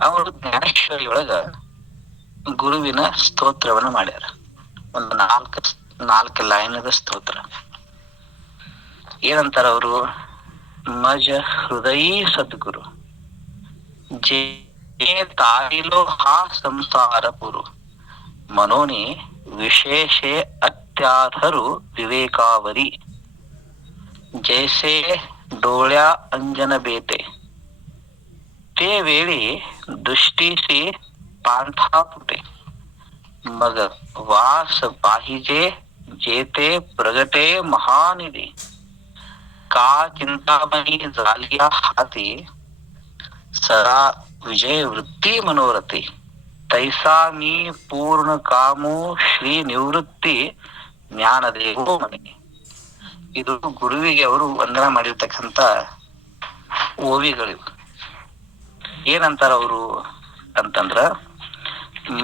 ಅವರು ಜ್ಞಾನೇಶ್ವರಿ ಒಳಗ ಗುರುವಿನ ಸ್ತೋತ್ರವನ್ನ ಮಾಡ್ಯಾರ. ಒಂದು ನಾಲ್ಕು ಲೈನದ ಸ್ತೋತ್ರ. ಏನಂತಾರ ಅವರು? ಮಜ ಹೃದಯ ಸದ್ಗುರು ಜೇ ತಾಯಿಲೋ ಹಾ ಸಂಸಾರ ಪುರು ಮನೋನಿ ವಿಶೇಷೆ ಅತ್ಯಾಧರು ವಿವೇಕಾವರಿ जैसे डोळ्या अंजन बेते ते वेळी दृष्टीसी पांथा फुटे मग वास पाहिजे जेते प्रगटे महानिधी का चिंतामणी झालिया हाती सदा विजय वृत्ती मनोरथी तैसा मी पूर्ण कामो ಶ್ರೀ ನಿವೃತ್ತಿ ಜ್ಞಾನದೇವೋ ಮನೆ. ಇದು ಗುರುವಿಗೆ ಅವರು ವಂದನ ಮಾಡಿರ್ತಕ್ಕಂಥ ಓವಿಗಳಿವು. ಏನಂತಾರ ಅವರು ಅಂತಂದ್ರ,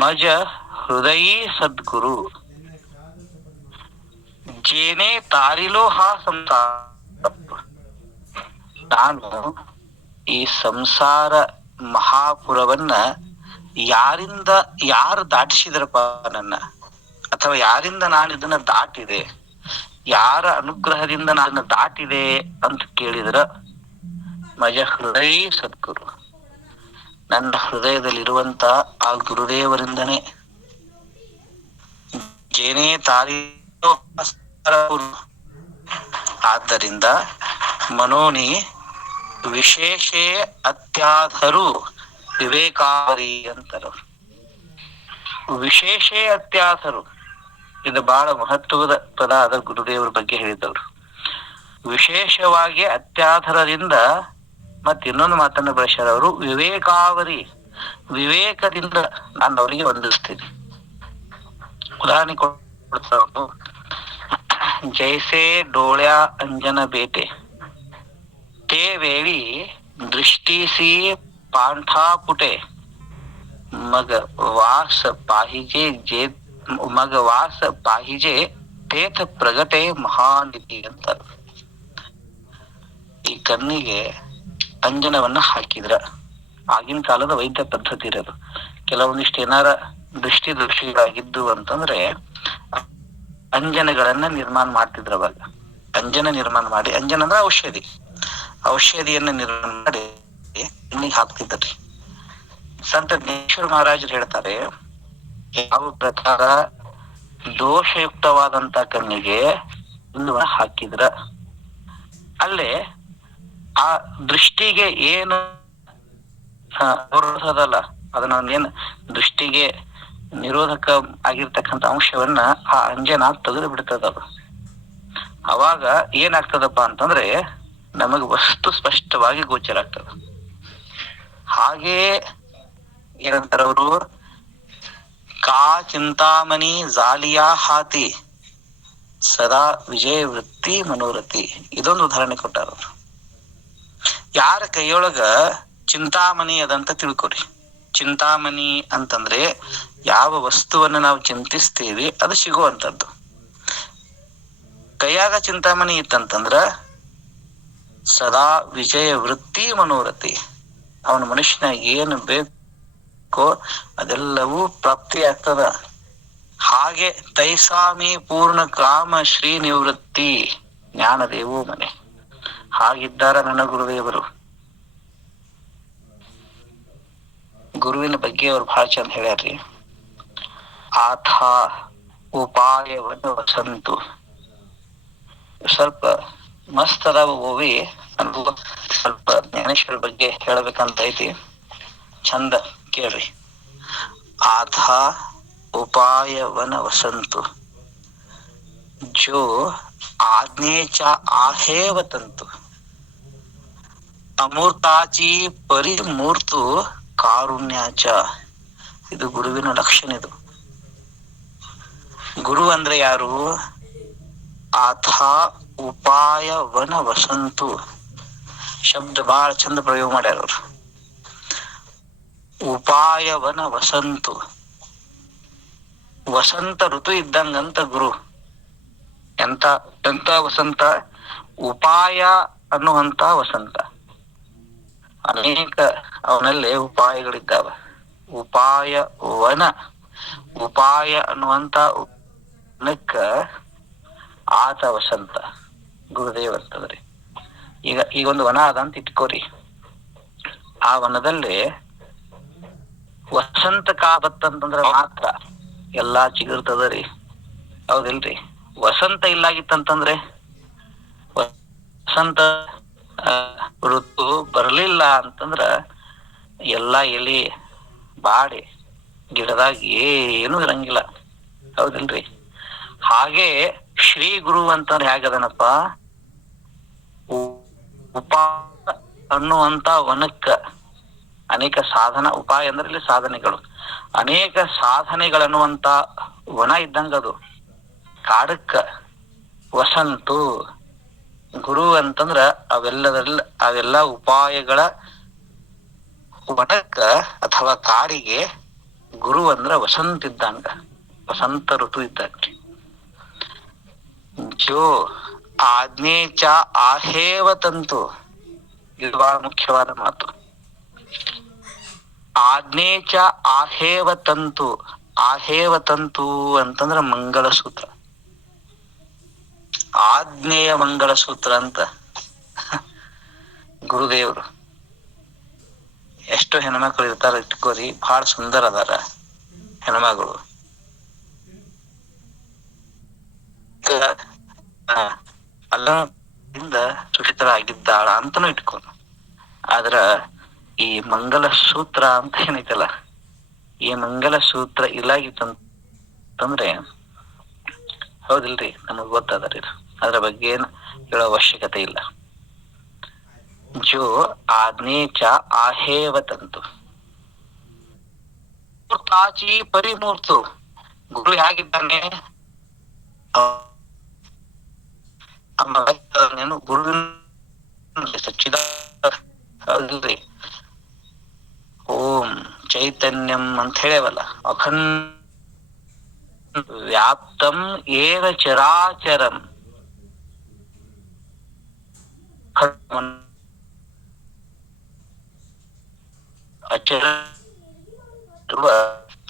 ಮಜ ಹೃದಯ ಸದ್ಗುರು ಜೇನೆ ತಾರಿಲೋ ಹಾ ಸಂಸಾರ. ನಾನು ಈ ಸಂಸಾರ ಮಹಾಪುರವನ್ನ ಯಾರು ದಾಟಿಸಿದ್ರಪ್ಪ ನನ್ನ, ಅಥವಾ ಯಾರಿಂದ ನಾನು ಇದನ್ನ ದಾಟಿದೆ, ಯಾರ ಅನುಗ್ರಹದಿಂದ ನಾನು ದಾಟಿದೆ ಅಂತ ಕೇಳಿದ್ರ, ಮಜ ಹೃದಯ ಸದ್ಗುರು, ನನ್ನ ಹೃದಯದಲ್ಲಿರುವಂತ ಆ ಗುರುದೇವರಿಂದನೇ. ಜೇನೇ ತಾರಿ ಆದ್ದರಿಂದ ಮನೋನಿ ವಿಶೇಷೇ ಅತ್ಯಾಧರು ವಿವೇಕಾವರಿ ಅಂತಾರ. ವಿಶೇಷೇ ಅತ್ಯಾಧರು ಇದು ಬಹಳ ಮಹತ್ವದ ಪದ ಆದ ಗುರುದೇವರ ಬಗ್ಗೆ ಹೇಳಿದವರು. ವಿಶೇಷವಾಗಿ ಅತ್ಯಾಧಾರದಿಂದ ಮತ್ ಇನ್ನೊಂದು ಮಾತನ್ನು ಬಳಸ್ಯಾರ ಅವರು, ವಿವೇಕಾವರಿ, ವಿವೇಕದಿಂದ ನಾನು ಅವರಿಗೆ ವಂದಿಸ್ತೀನಿ. ಉದಾಹರಣೆ ಕೊಡ್ತಾರೆ, ಜೈಸೆ ಡೋಳ್ಯಾ ಅಂಜನ ಬೇಟೆ ते वेळी दृष्टीसी पांठा पुटे मग वास पाहिजे जे मग वास पाहिजे तेथ प्रगटे ಮಹಾನಿಧಿ ಅಂತ. ಈ ಕಣ್ಣಿಗೆ ಅಂಜನವನ್ನ ಹಾಕಿದ್ರ, ಆಗಿನ ಕಾಲದ ವೈದ್ಯ ಪದ್ಧತಿ ಇರೋದು. ಕೆಲವೊಂದಿಷ್ಟು ಏನಾರ ದೃಷ್ಟಿಗಳಾಗಿದ್ದು ಅಂತಂದ್ರೆ ಅಂಜನಗಳನ್ನ ನಿರ್ಮಾಣ ಮಾಡ್ತಿದ್ರ ಅವಾಗ. ಅಂಜನ ನಿರ್ಮಾಣ ಮಾಡಿ, ಅಂಜನ ಅಂದ್ರೆ ಔಷಧಿ, ಔಷಧಿಯನ್ನ ನಿರ್ಮಾಣ ಮಾಡಿ ಕಣ್ಣಿಗೆ ಹಾಕ್ತಿದ್ರಿ. ಸಂತ ಜ್ಞಾನೇಶ್ವರ ಮಹಾರಾಜರು ಹೇಳ್ತಾರೆ, ಯಾವ ಪ್ರಕಾರ ದೋಷಯುಕ್ತವಾದಂತ ಕಣ್ಣಿಗೆ ಹಾಕಿದ್ರ ಅಲ್ಲೇ ಆ ದೃಷ್ಟಿಗೆ ಏನು ಅವರೋಧದಲ್ಲ, ಅದನ್ನ ಏನ್ ದೃಷ್ಟಿಗೆ ನಿರೋಧಕ ಆಗಿರ್ತಕ್ಕಂಥ ಅಂಶವನ್ನ ಆ ಅಂಜನ ತೆಗೆದು ಬಿಡ್ತದ. ಅದು ಅವಾಗ ಏನಾಗ್ತದಪ್ಪ ಅಂತಂದ್ರೆ ನಮಗ್ ವಸ್ತು ಸ್ಪಷ್ಟವಾಗಿ ಗೋಚರ ಆಗ್ತದ. ಹಾಗೇ ಏನಂತಾರ ಅವರು, ಕಾ ಚಿಂತಾಮಣಿ ಜಾಲಿಯಾ ಹಾತಿ ಸದಾ ವಿಜಯ ವೃತ್ತಿ ಮನೋರಥಿ. ಇದೊಂದು ಉದಾಹರಣೆ ಕೊಟ್ಟಾರ. ಯಾರ ಕೈಯೊಳಗ ಚಿಂತಾಮಣಿ ಅದಂತ ತಿಳ್ಕೊರಿ. ಚಿಂತಾಮಣಿ ಅಂತಂದ್ರೆ ಯಾವ ವಸ್ತುವನ್ನ ನಾವು ಚಿಂತಿಸ್ತೀವಿ ಅದು ಸಿಗುವಂತದ್ದು. ಕೈಯಾಗ ಚಿಂತಾಮಣಿ ಇತ್ತಂತಂದ್ರ ಸದಾ ವಿಜಯ ವೃತ್ತಿ ಮನೋರಥಿ, ಅವನ ಮನುಷ್ಯನ ಏನು ಬೇಕೋ ಅದೆಲ್ಲವೂ ಪ್ರಾಪ್ತಿ ಆಗ್ತದ. ಹಾಗೆ ತೈಸಾಮಿ ಪೂರ್ಣ ಕಾಮ ಶ್ರೀ ನಿವೃತ್ತಿ ಜ್ಞಾನದೇವೋ ಮನೆ. ಹಾಗಿದ್ದಾರ ನನ್ನ ಗುರುದೇವರು. ಗುರುವಿನ ಬಗ್ಗೆ ಅವ್ರು ಬಹಳ ಚಂದ ಹೇಳ್ಯಾರ್ರಿ. ಆಥ ಉಪಾಯವನ್ನು ವಸಂತು. ಸ್ವಲ್ಪ ಮಸ್ತ್ ಅದಾವ ಓವಿ. ಸ್ವಲ್ಪ ಜ್ಞಾನೇಶ್ವರ ಬಗ್ಗೆ ಹೇಳಬೇಕಂತ ಐತಿ, ಚಂದ ಕೇಳ್ರಿ. ಆಥ ಉಪಾಯವನ ವಸಂತು ಜೋ ಆಜ್ಞೇಚ ಆಹೇವ ತಂತು ಅಮೂರ್ತಾಚಿ ಪರಿಮೂರ್ತು ಕಾರುಣ್ಯಾಚ. ಇದು ಗುರುವಿನ ಲಕ್ಷಣ. ಇದು ಗುರು ಅಂದ್ರೆ ಯಾರು? ಆಥ ಉಪಾಯವನ ವಸಂತು ಶಬ್ದ ಬಹಳ ಚಂದ ಪ್ರಯೋಗ ಮಾಡ್ಯಾರ ಅವ್ರು. ಉಪಾಯವನ ವಸಂತು, ವಸಂತ ಋತು ಇದ್ದಂಗಂತ ಗುರು. ಎಂತ ಎಂತ ವಸಂತ? ಉಪಾಯ ಅನ್ನುವಂತ ವಸಂತ. ಅನೇಕ ಅವನಲ್ಲಿ ಉಪಾಯಗಳಿದ್ದಾವ. ಉಪಾಯ ವನ, ಉಪಾಯ ಅನ್ನುವಂತ ವನಕ್ಕ ಆತ ವಸಂತ ಗುರುದೇವ್ ಅಂತದ್ರಿ. ಈಗ ಒಂದು ವನ ಅದ ಅಂತ ಇಟ್ಕೋರಿ. ಆ ವನದಲ್ಲಿ ವಸಂತ ಕಾಲ ಬತ್ತಂತಂದ್ರ ಮಾತ್ರ ಎಲ್ಲಾ ಚಿಗುರ್ತದರಿ, ಹೌದಿಲ್ರಿ? ವಸಂತ ಇಲ್ಲಾಗಿತ್ತಂತಂದ್ರೆ, ವಸಂತ ಋತು ಬರ್ಲಿಲ್ಲ ಅಂತಂದ್ರ ಎಲ್ಲಾ ಎಲಿ ಬಾಡಿ ಗಿಡದಾಗ ಏನು ಇರಂಗಿಲ್ಲ, ಹೌದಿಲ್ರಿ? ಹಾಗೆ ಶ್ರೀ ಗುರು ಅಂತಂದ್ರೆ ಹೇಗದನಪ್ಪ, ಉಪಾಯ ಅನ್ನುವಂತ ವನಕ್ಕ ಅನೇಕ ಸಾಧನ, ಉಪಾಯ ಅಂದ್ರೆ ಇಲ್ಲಿ ಸಾಧನೆಗಳು, ಅನೇಕ ಸಾಧನೆಗಳನ್ನುವಂತ ವನ ಇದ್ದಂಗದು. ಕಾಡಕ್ಕ ವಸಂತು ಗುರು ಅಂತಂದ್ರ ಅವೆಲ್ಲ ಉಪಾಯಗಳ ವನಕ್ಕ ಅಥವಾ ಕಾಡಿಗೆ ಗುರು ಅಂದ್ರ ವಸಂತ ಇದ್ದಂಗ, ವಸಂತ ಋತು ಇದ್ದಂಗ್ರಿ. ಜೋ ಆಜ್ಞೇಚ ಆಹೇವ ತಂತು, ಇದು ಬಹಳ ಮುಖ್ಯವಾದ ಮಾತು. ಆಜ್ಞೇಚ ಆಹೇವ ತಂತು. ಆಹೇವ ತಂತು ಅಂತಂದ್ರ ಮಂಗಳಸೂತ್ರ, ಆಜ್ಞೇಯ ಮಂಗಳಸೂತ್ರ ಅಂತ. ಗುರುದೇವರು ಎಷ್ಟು ಹೆಣ್ಮಕ್ಳು ಇರ್ತಾರ ಇಟ್ಕೋರಿ, ಬಹಳ ಸುಂದರ ಅದಾರ ಹೆಣ್ಮಗಳು. ಅಲ್ಲಿಂದ ಸುಚಿತ್ರ ಆಗಿದ್ದಾಳ ಅಂತನೂ ಇಟ್ಕೊ. ಆದ್ರ ಈ ಮಂಗಲ ಸೂತ್ರ ಅಂತ ಏನೈತಲ್ಲ, ಈ ಮಂಗಲ ಸೂತ್ರ ಇಲ್ಲಾಗಿತ್ತಂತಂದ್ರೆ ಹೌದಿಲ್ರಿ, ನಮಗ್ ಗೊತ್ತದರಿ. ಅದ್ರ ಬಗ್ಗೆ ಏನು ಹೇಳೋ ಅವಶ್ಯಕತೆ ಇಲ್ಲ. ಜೋ ಆಜ್ಞೇಚ ಆಹೇವತಂತು ಮೂರ್ತಾಚಿ ಪರಿಮೂರ್ತು. ಗುರು ಹೇಗಿದ್ದಾನೆ? ಗುರುವಿನ ಸಚ್ಚಿದ ಹೌದಿಲ್ರಿ. ಓಂ ಚೈತನ್ಯಂ ಅಂತ ಹೇಳೇವಲ್ಲ, ಅಖಂಡ ವ್ಯಾಪ್ತಂ ಏವ ಚರಾಚರಂ. ಅಚರ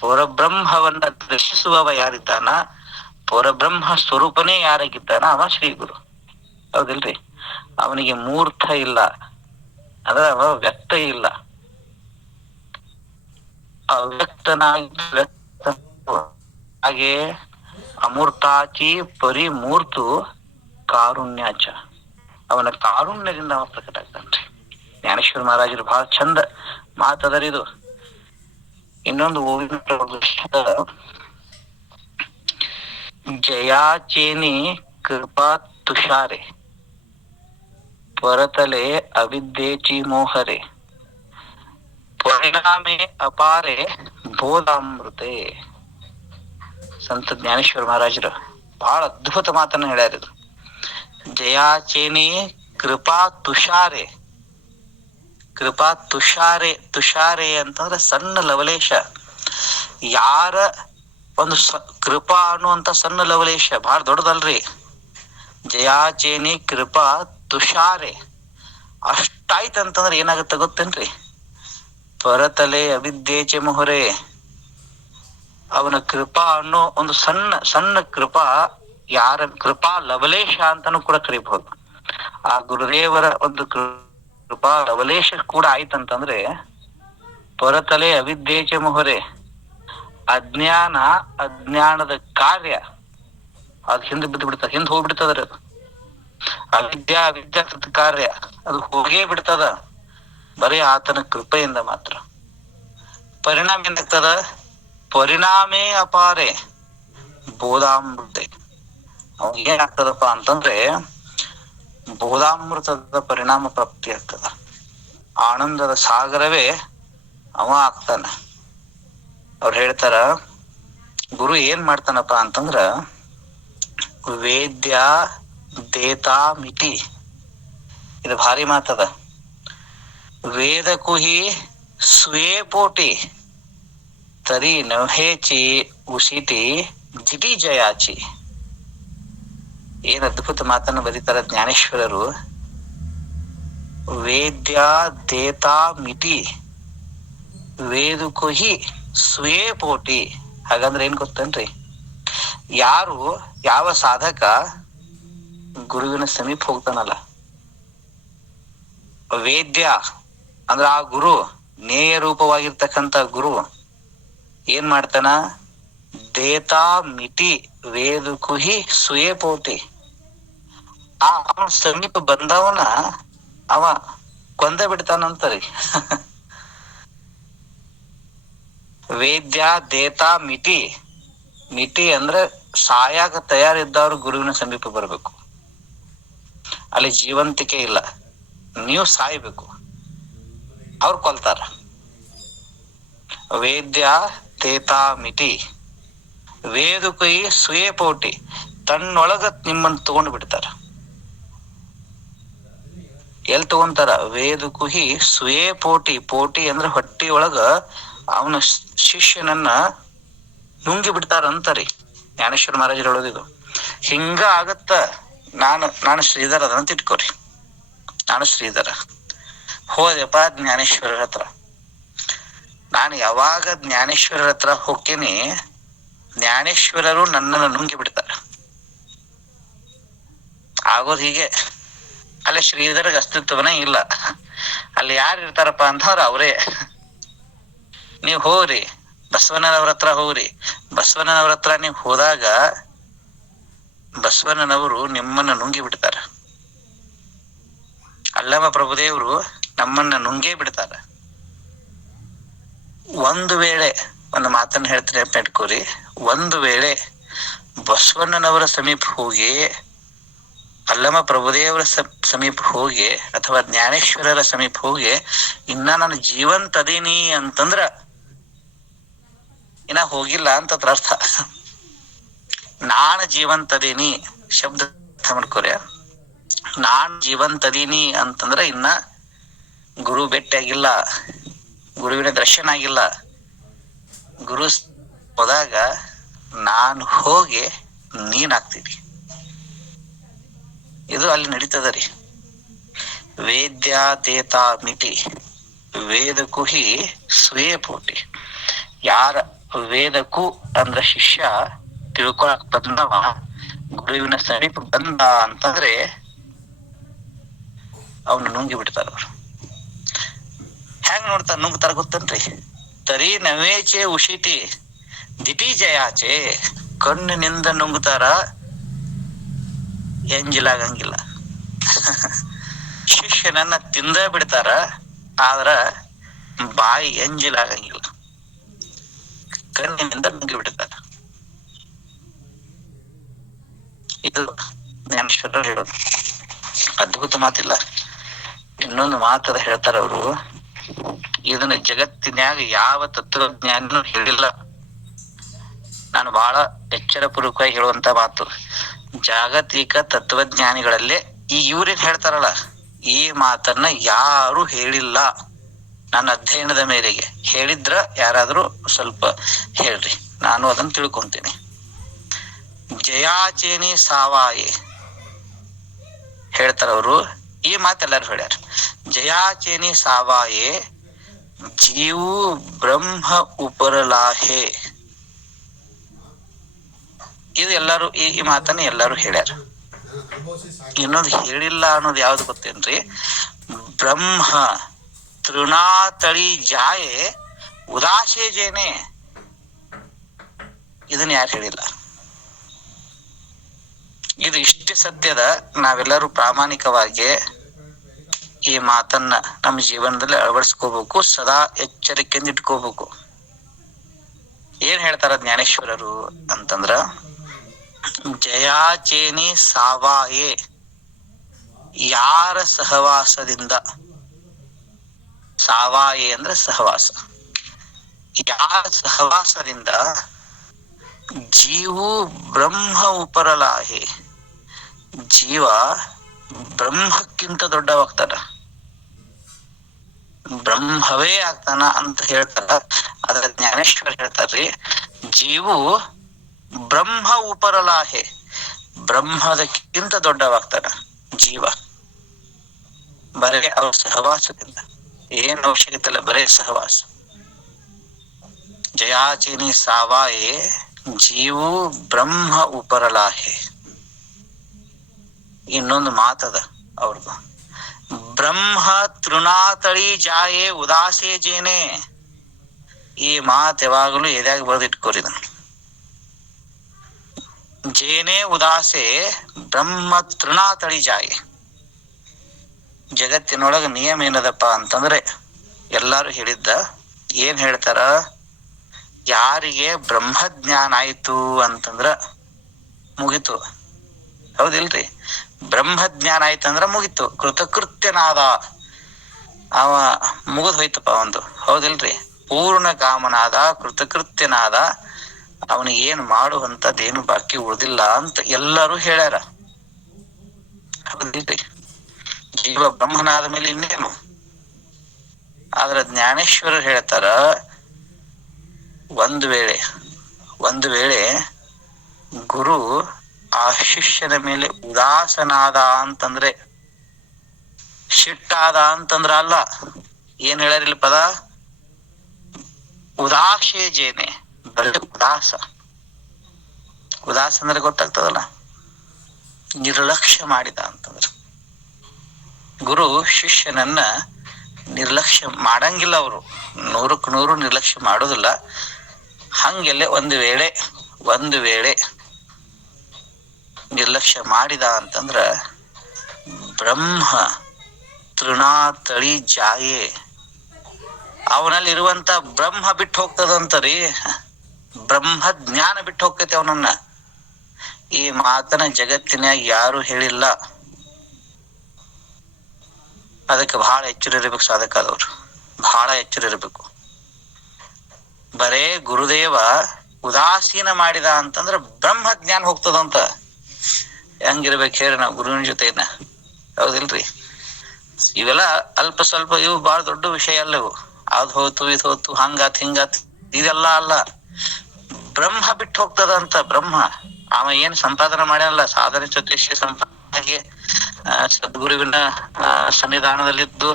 ಪರಬ್ರಹ್ಮವನ್ನ ದರ್ಶಿಸುವವ ಯಾರಿದ್ದಾನ, ಪರಬ್ರಹ್ಮ ಸ್ವರೂಪನೇ ಯಾರಾಗಿದ್ದಾನ, ಅವ ಶ್ರೀ ಗುರು. ಹೌದಿಲ್ರಿ. ಅವನಿಗೆ ಮೂರ್ತ ಇಲ್ಲ, ಅಂದ್ರೆ ಅವ ವ್ಯಕ್ತ ಇಲ್ಲ, ಅವ್ಯಕ್ತನಾಗಿ ಹಾಗೆ ಅಮೂರ್ತಾಚಿ ಪರಿಮೂರ್ತು ಕಾರುಣ್ಯಾಚ. ಅವನ ಕಾರುಣ್ಯದಿಂದ ಅವ ಪ್ರಕಟ ಆಗ್ತಾನ್ರಿ. ಜ್ಞಾನೇಶ್ವರ ಮಹಾರಾಜರು ಬಹಳ ಚಂದ ಮಾತದರಿದು. ಇನ್ನೊಂದು ಜಯಾಚೇನಿ ಕೃಪಾ ತುಷಾರೆ ಪರತಲೆ ಅವಿದ್ಯೇಚಿ ಮೋಹರೆ ಪರಿಣಾಮೆ ಅಪಾರೆ ಬೋಧಾಮೃತೆ. ಸಂತ ಜ್ಞಾನೇಶ್ವರ ಮಹಾರಾಜರು ಬಹಳ ಅದ್ಭುತ ಮಾತನ್ನ ಹೇಳ್ಯಾರಿದ್ರು. ಜಯಾಚೇನಿ ಕೃಪಾ ತುಷಾರೆ. ಕೃಪಾ ತುಷಾರೆ, ತುಷಾರೆ ಅಂತಂದ್ರೆ ಸಣ್ಣ ಲವಲೇಶ. ಯಾರ ಒಂದು ಕೃಪಾ ಅನ್ನುವಂತ ಸಣ್ಣ ಲವಲೇಶ ಬಹಳ ದೊಡ್ಡದಲ್ರಿ. ಜಯಾಚೇನಿ ಕೃಪಾ ತುಷಾರೆ ಅಷ್ಟಾಯ್ತಂತಂದ್ರೆ ಏನಾಗುತ್ತೆ ಗೊತ್ತೇನ್ರಿ? ಪರತಲೆ ಅವಿದ್ಯೇಚೆ ಮೊಹರೆ. ಅವನ ಕೃಪಾ ಅನ್ನೋ ಒಂದು ಸಣ್ಣ ಸಣ್ಣ ಕೃಪಾ, ಯಾರ ಕೃಪಾ ಲವಲೇಶ ಅಂತಾನು ಕೂಡ ಕರಿಬಹುದು. ಆ ಗುರುದೇವರ ಒಂದು ಕೃಪಾ ಲವಲೇಶ ಕೂಡ ಆಯ್ತಂತಂದ್ರೆ ಪರತಲೆ ಅವಿದ್ಯೇಚೆ ಮೊಹರೆ, ಅಜ್ಞಾನ ಅಜ್ಞಾನದ ಕಾರ್ಯ ಅದು ಹಿಂದೆ ಬಿದ್ದು ಬಿಡ್ತದ, ಹಿಂದೆ ಹೋಗ್ಬಿಡ್ತದ್ರಿ. ಅದು ಅವಿದ್ಯಾ ಅವಿದ್ಯಾಕೃತ ಕಾರ್ಯ ಅದು ಹೋಗೇ ಬಿಡ್ತದ, ಬರೀ ಆತನ ಕೃಪೆಯಿಂದ ಮಾತ್ರ. ಪರಿಣಾಮ ಏನಾಗ್ತದ? ಪರಿಣಾಮೇ ಅಪಾರೆ ಬೋಧಾಮೃತೆ. ಅವಾಗ ಏನಾಗ್ತದಪ್ಪ ಅಂತಂದ್ರೆ ಬೋಧಾಮೃತದ ಪರಿಣಾಮ ಪ್ರಾಪ್ತಿ ಆಗ್ತದ. ಆನಂದದ ಸಾಗರವೇ ಅವ ಆಗ್ತಾನ. ಅವ್ರು ಹೇಳ್ತಾರ, ಗುರು ಏನ್ ಮಾಡ್ತಾನಪ್ಪ ಅಂತಂದ್ರ ವೇದ್ಯ ದೇತಾ ಮಿತಿ. ಇದು ಭಾರಿ ಮಾತದ. ವೇದ ಕುಹಿ ಸ್ವೇ ಪೋಟಿ ತರಿ ನವಹೇಚಿ ಉಸಿಟಿ ಜಿಟಿ ಜಯಾಚಿ. ಏನ್ ಅದ್ಭುತ ಮಾತನ್ನು ಬರೀತಾರ ಜ್ಞಾನೇಶ್ವರರು. ವೇದ್ಯ ದೇತಾ ಮಿತಿ ವೇದ ಕುಹಿ ಸ್ವೇ ಪೋಟಿ. ಹಾಗಂದ್ರೆ ಏನ್ ಗೊತ್ತೇನ್ರಿ? ಯಾರು ಯಾವ ಸಾಧಕ ಗುರುವಿನ ಸಮೀಪ ಹೋಗ್ತಾನಲ್ಲ, ವೇದ್ಯ ಅಂದ್ರ ಆ ಗುರು, ನೇಯ ರೂಪವಾಗಿರ್ತಕ್ಕಂಥ ಗುರು ಏನ್ ಮಾಡ್ತಾನ? ದೇತಾ ಮಿತಿ ವೇದ ಕುಹಿ ಸ್ವೇ ಪೋಟಿ. ಆ ಅವನ ಸಮೀಪ ಬಂದವನ ಅವ ಕೊಂದ ಬಿಡ್ತಾನಂತರಿ. ವೇದ್ಯ ದೇತಾ ಮಿತಿ. ಮಿತಿ ಅಂದ್ರೆ ಸಾಯಾಗ ತಯಾರಿದ್ದವ್ರು ಗುರುವಿನ ಸಮೀಪ ಬರ್ಬೇಕು. ಅಲ್ಲಿ ಜೀವಂತಿಕೆ ಇಲ್ಲ, ನೀವು ಸಾಯ್ಬೇಕು, ಅವ್ರು ಕೊಲ್ತಾರ. ವೇದ್ಯ ತೇತಾ ಮಿತಿ ವೇದ ಕೈ ಸ್ವೇ ಪೋಟಿ. ತನ್ನೊಳಗ ನಿಮ್ಮನ್ನು ತಗೊಂಡು ಬಿಡ್ತಾರ. ಎಲ್ ತಗೊಂತಾರ? ವೇದ ಕುಹಿ ಸ್ವೇ ಪೋಟಿ. ಪೋಟಿ ಅಂದ್ರೆ ಹೊಟ್ಟಿ ಒಳಗ ಅವನ ಶಿಷ್ಯನನ್ನ ನುಂಗಿ ಬಿಡ್ತಾರಂತರಿ ಜ್ಞಾನೇಶ್ವರ ಮಹಾರಾಜರು ಹೇಳೋದಿದು. ಹಿಂಗ ಆಗತ್ತ. ನಾನು ಶ್ರೀಧರ ಅದಂತ ಇಟ್ಕೋರಿ. ನಾನು ಶ್ರೀಧರ ಹೋದೆಪ್ಪ ಜ್ಞಾನೇಶ್ವರರ ಹತ್ರ. ನಾನು ಯಾವಾಗ ಜ್ಞಾನೇಶ್ವರರ ಹತ್ರ ಹೋಗ್ತೀನಿ, ಜ್ಞಾನೇಶ್ವರರು ನನ್ನನ್ನು ನುಂಗಿ ಬಿಡ್ತಾರ. ಆಗೋದು ಹೀಗೆ. ಅಲ್ಲಿ ಶ್ರೀಧರ್ಗೆ ಅಸ್ತಿತ್ವನೇ ಇಲ್ಲ. ಅಲ್ಲಿ ಯಾರು ಇರ್ತಾರಪ್ಪ ಅಂತವ್ರ ಅವರೇ. ನೀವು ಹೋಗ್ರಿ ಬಸವಣ್ಣನವ್ರ ಹತ್ರ ಹೋಗ್ರಿ. ಬಸವಣ್ಣನವ್ರ ಹತ್ರ ನೀವು ಹೋದಾಗ ಬಸವಣ್ಣನವರು ನಿಮ್ಮನ್ನ ನುಂಗಿ ಬಿಡ್ತಾರ. ಅಲ್ಲಮ ಪ್ರಭುದೇವರು ನಮ್ಮನ್ನ ನುಂಗೇ ಬಿಡ್ತಾರ. ಒಂದು ವೇಳೆ ಒಂದು ಮಾತನ್ನ ಹೇಳ್ತೀನಿ, ನೆಟ್ಕೋರಿ. ಒಂದು ವೇಳೆ ಬಸವಣ್ಣನವರ ಸಮೀಪ ಹೋಗಿ, ಅಲ್ಲಮ ಪ್ರಭುದೇವರ ಸಮೀಪ ಹೋಗಿ, ಅಥವಾ ಜ್ಞಾನೇಶ್ವರರ ಸಮೀಪ ಹೋಗಿ ಇನ್ನ ನಾನು ಜೀವಂತ ಅದೀನಿ ಅಂತಂದ್ರ ಇನ್ನ ಹೋಗಿಲ್ಲ ಅಂತ ಅರ್ಥ. ನಾನ್ ಜೀವಂತ ಅದೀನಿ ಶಬ್ದ ಅರ್ಥ ಮಾಡ್ಕೊರಿ. ನಾನ್ ಜೀವಂತ ಅದೀನಿ ಅಂತಂದ್ರ ಇನ್ನ ಗುರು ಭೇಟಿಯಾಗಿಲ್ಲ, ಗುರುವಿನ ದರ್ಶನ ಆಗಿಲ್ಲ. ಗುರು ಹೋದಾಗ ನಾನು ಹೋಗಿ ನೀನ್ ಆಗ್ತೀನಿ. ಇದು ಅಲ್ಲಿ ನಡೀತದ ರೀ. ವೇದ್ಯಾತೇತ ಮಿತಿ ವೇದಕ್ಕೂ ಹಿ ಸ್ವೇ ಪೂಟಿ. ಯಾರ ವೇದಕ್ಕೂ ಅಂದ್ರ ಶಿಷ್ಯ ತಿಳ್ಕೊಳಕ್ ಬಂದವ ಗುರುವಿನ ಸಮೀಪ ಬಂದ ಅಂತಂದ್ರೆ ಅವನು ನುಂಗಿ ಬಿಡ್ತಾರ. ಅವ್ರು ಹೆಂಗ್ ನೋಡ್ತಾರ, ನುಂಗ್ತಾರ ಗೊತ್ತನ್ರಿ? ತರಿ ನವೇಚೆ ಉಷಿತಿ ದಿಟಿ ಜಯಾಚೆ. ಕಣ್ಣಿನಿಂದ ನುಂಗ್ತಾರ, ಎಂಜಿಲಾಗಂಗಿಲ್ಲ. ಶಿಷ್ಯನನ್ನ ತಿಂದ ಬಿಡ್ತಾರ, ಆದ್ರ ಬಾಯಿ ಎಂಜಿಲಾಗಂಗಿಲ್ಲ. ಕಣ್ಣಿನಿಂದ ನುಂಗಿ ಬಿಡ್ತಾರ. ಇದು ಜ್ಞಾನೇಶ್ವರರು ಹೇಳೋದು ಅದ್ಭುತ ಮಾತಿಲ್ಲ. ಇನ್ನೊಂದು ಮಾತದ ಹೇಳ್ತಾರ ಅವರು, ಇದನ್ನ ಜಗತ್ತಿನ್ಯಾಗ ಯಾವ ತತ್ವಜ್ಞಾನಿನೂ ಹೇಳಿಲ್ಲ. ನಾನು ಬಹಳ ಎಚ್ಚರ ಪೂರ್ವಕವಾಗಿ ಹೇಳುವಂತ ಮಾತು. ಜಾಗತಿಕ ತತ್ವಜ್ಞಾನಿಗಳಲ್ಲೇ ಈ ಇವ್ರೇನ್ ಹೇಳ್ತಾರಲ್ಲ, ಈ ಮಾತನ್ನ ಯಾರು ಹೇಳಿಲ್ಲ. ನನ್ನ ಅಧ್ಯಯನದ ಮೇರೆಗೆ ಹೇಳಿದ್ರ ಯಾರಾದ್ರೂ ಸ್ವಲ್ಪ ಹೇಳ್ರಿ, ನಾನು ಅದನ್ನ ತಿಳ್ಕೊಂತೀನಿ. ಜಯಾಚೇನಿ ಸಾವಾಯೆ ಹೇಳ್ತಾರ ಅವರು. ಈ ಮಾತೆಲ್ಲಾರು ಹೇಳ್ಯಾರ. ಜಯಾಚೇನಿ ಸಾವಾಯೆ ಜೀವು ಬ್ರಹ್ಮ ಉಪರಲಾಹೆ. ಇದು ಎಲ್ಲಾರು ಈ ಮಾತನ್ನ ಎಲ್ಲಾರು ಹೇಳ್ಯಾರ. ಇನ್ನೊಂದು ಹೇಳಿಲ್ಲ ಅನ್ನೋದು ಯಾವ್ದು ಗೊತ್ತೇನ್ರಿ? ಬ್ರಹ್ಮ ತೃಣಾತಳಿ ಜಾಯೆ ಉದಾಸೆ ಜೇನೆ. ಇದನ್ನ ಯಾರು ಹೇಳಿಲ್ಲ. ಇದು ಇಷ್ಟೇ ಸತ್ಯದ. ನಾವೆಲ್ಲರೂ ಪ್ರಾಮಾಣಿಕವಾಗಿ ಈ ಮಾತನ್ನ ನಮ್ಮ ಜೀವನದಲ್ಲಿ ಅಳವಡಿಸ್ಕೋಬೇಕು, ಸದಾ ಎಚ್ಚರಿಕೆಯಿಂದ ಇಟ್ಕೋಬೇಕು. ಏನ್ ಹೇಳ್ತಾರ ಜ್ಞಾನೇಶ್ವರರು ಅಂತಂದ್ರ, ಜಯಾಚೇನಿ ಸಾವಾಯೆ, ಯಾರ ಸಹವಾಸದಿಂದ, ಸಾವಾಯೆ ಅಂದ್ರೆ ಸಹವಾಸ, ಯಾರ ಸಹವಾಸದಿಂದ ಜೀವು ಬ್ರಹ್ಮ ಉಪರಲಾಹೆ, ಜೀವ ಬ್ರಹ್ಮಕ್ಕಿಂತ ದೊಡ್ಡವಾಗ್ತಾನ, ಬ್ರಹ್ಮವೇ ಆಗ್ತಾನ ಅಂತ ಹೇಳ್ತಾರ. ಅದ್ರ ಜ್ಞಾನೇಶ್ವರ ಹೇಳ್ತಾರ್ರಿ, ಜೀವು ಬ್ರಹ್ಮ ಉಪರಲಾಹೆ, ಬ್ರಹ್ಮದಕ್ಕಿಂತ ದೊಡ್ಡವಾಗ್ತಾನ ಜೀವ. ಬರೇ ಅವ್ರ ಸಹವಾಸದಿಂದ, ಏನ್ ಅವಶ್ಯಕತೆ ಇಲ್ಲ, ಬರೇ ಸಹವಾಸ. ಜಯಾಚೇನಿ ಸಾವಾಯೆ ಜೀವು ಬ್ರಹ್ಮ ಉಪರಲಾಹೆ. ಇನ್ನೊಂದು ಮಾತದ ಅವ್ರದ್ದು, ಬ್ರಹ್ಮ ತೃಣಾತಳಿ ಜಾಯೆ ಉದಾಸೆ ಜೇನೆ. ಈ ಮಾತು ಯಾವಾಗಲೂ ಎದ್ಯಾಗ ಬರೆದಿಟ್ಕೋರಿ. ಜೇನೆ ಉದಾಸೆ ಬ್ರಹ್ಮ ತೃಣಾತಳಿ ಜಾಯೆ. ಜಗತ್ತಿನೊಳಗ ನಿಯಮ ಏನದಪ್ಪ ಅಂತಂದ್ರೆ, ಎಲ್ಲಾರು ಹೇಳಿದ್ದ ಏನ್ ಹೇಳ್ತಾರ, ಯಾರಿಗೆ ಬ್ರಹ್ಮಜ್ಞಾನ ಆಯ್ತು ಅಂತಂದ್ರ ಮುಗಿತು. ಹೌದಿಲ್ರಿ? ಬ್ರಹ್ಮಜ್ಞಾನ ಆಯ್ತಂದ್ರ ಮುಗಿತು, ಕೃತಕೃತ್ಯನಾದ ಅವ, ಮುಗಿದ್ ಹೋಯ್ತಪ್ಪ ಒಂದು. ಹೌದಿಲ್ರಿ? ಪೂರ್ಣ ಕಾಮನಾದ, ಕೃತಕೃತ್ಯನಾದ, ಅವನಿಗೆ ಏನ್ ಮಾಡುವಂತದ್ದೇನು ಬಾಕಿ ಉಳಿದಿಲ್ಲ ಅಂತ ಎಲ್ಲರೂ ಹೇಳ್ಯಾರ. ಹೌದಿಲ್ರಿ? ಜೀವ ಬ್ರಹ್ಮನಾದ ಮೇಲೆ ಇನ್ನೇನು. ಆದ್ರ ಜ್ಞಾನೇಶ್ವರರು ಹೇಳ್ತಾರ, ಒಂದು ವೇಳೆ ಗುರು ಆ ಶಿಷ್ಯನ ಮೇಲೆ ಉದಾಸನಾದ ಅಂತಂದ್ರೆ, ಶಿಟ್ಟಾದ ಅಂತಂದ್ರ ಅಲ್ಲ. ಏನ್ ಹೇಳ್ಯಾರಿಲ್ಲ ಪದ? ಉದಾಸೆ ಜೇನೆ, ಬರೀ ಉದಾಸ. ಉದಾಸ ಅಂದ್ರೆ ಗೊತ್ತಾಗ್ತದಲ್ಲ, ನಿರ್ಲಕ್ಷ್ಯ ಮಾಡಿದ ಅಂತಂದ್ರ. ಗುರು ಶಿಷ್ಯನನ್ನ ನಿರ್ಲಕ್ಷ್ಯ ಮಾಡಂಗಿಲ್ಲ. ಅವರು 100% ನಿರ್ಲಕ್ಷ್ಯ ಮಾಡೋದಿಲ್ಲ. ಹಂಗೆಲ್ಲ ಒಂದು ವೇಳೆ ನಿರ್ಲಕ್ಷ್ಯ ಮಾಡಿದ ಅಂತಂದ್ರ ಬ್ರಹ್ಮ ತೃಣಾತಳಿ ಜಾಯೆ, ಅವನಲ್ಲಿ ಇರುವಂತ ಬ್ರಹ್ಮ ಬಿಟ್ಟು ಹೋಗ್ತದಂತರಿ. ಬ್ರಹ್ಮ ಜ್ಞಾನ ಬಿಟ್ಟು ಹೋಗ್ತೈತಿ ಅವನನ್ನ. ಈ ಮಾತನ್ನ ಜಗತ್ತಿನಾಗ ಯಾರು ಹೇಳಿಲ್ಲ. ಅದಕ್ಕೆ ಬಹಳ ಎಚ್ಚರ ಇರ್ಬೇಕು ಸಾಧಕಾದವ್ರು, ಬಹಳ ಎಚ್ಚರ ಇರ್ಬೇಕು. ಬರೇ ಗುರುದೇವ ಉದಾಸೀನ ಮಾಡಿದ ಅಂತಂದ್ರ ಬ್ರಹ್ಮ ಜ್ಞಾನ ಹೋಗ್ತದಂತ. ಹೆಂಗಿರ್ಬೇಕು ಹೇಳಿ ನಾವು ಗುರುವಿನ ಜೊತೆನ? ಹೌದಿಲ್ರಿ? ಇವೆಲ್ಲ ಅಲ್ಪ ಸ್ವಲ್ಪ, ಇವು ಬಹಳ ದೊಡ್ಡ ವಿಷಯ ಅಲ್ಲ ಇವು. ಅದ್ ಹೋತು ಇದು ಹೋತು, ಹಂಗಾತ್ ಹಿಂಗಾತ್, ಇದೆಲ್ಲ ಅಲ್ಲ. ಬ್ರಹ್ಮ ಬಿಟ್ಟು ಹೋಗ್ತದಂತ. ಬ್ರಹ್ಮ ಅವ ಏನ್ ಸಂಪಾದನೆ ಮಾಡ್ಯಾನಲ್ಲ, ಸಾಧನೆ ಸತೀಶ ಸಂಪಾದನೆಗೆ ಸದ್ಗುರುವಿನ ಸನ್ನಿಧಾನದಲ್ಲಿದ್ದು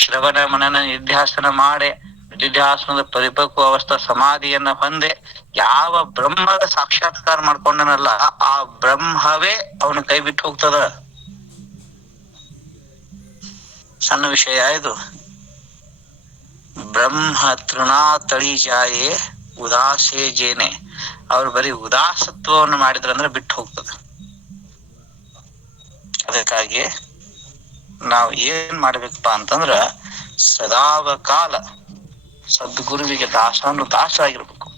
ಶ್ರವಣ ಮನನ ನಿಧ್ಯಾಸನ ಮಾಡಿ, ನಿಧ್ಯಾಸನದ ಪರಿಪಕ್ವ ಅವಸ್ಥಾ ಸಮಾಧಿಯನ್ನ ಹೊಂದೆ ಯಾವ ಬ್ರಹ್ಮದ ಸಾಕ್ಷಾತ್ಕಾರ ಮಾಡ್ಕೊಂಡನಲ್ಲ, ಆ ಬ್ರಹ್ಮವೇ ಅವನ ಕೈ ಬಿಟ್ಟು ಹೋಗ್ತದ. ಸಣ್ಣ ವಿಷಯ ಇದು. ಬ್ರಹ್ಮ ತೃಣಾ ತಳಿ ಜಾಯೇ ಉದಾಸೇ ಜೇನೆ. ಅವ್ರು ಬರೀ ಉದಾಸತ್ವವನ್ನು ಮಾಡಿದ್ರಂದ್ರೆ ಬಿಟ್ಟು ಹೋಗ್ತದೆ. ಅದಕ್ಕಾಗಿ ನಾವು ಏನ್ ಮಾಡ್ಬೇಕಪ್ಪಾ ಅಂತಂದ್ರ, ಸದಾವಕಾಲ ಸದ್ಗುರುವಿಗೆ ದಾಸ ಆಗಿರ್ಬೇಕು.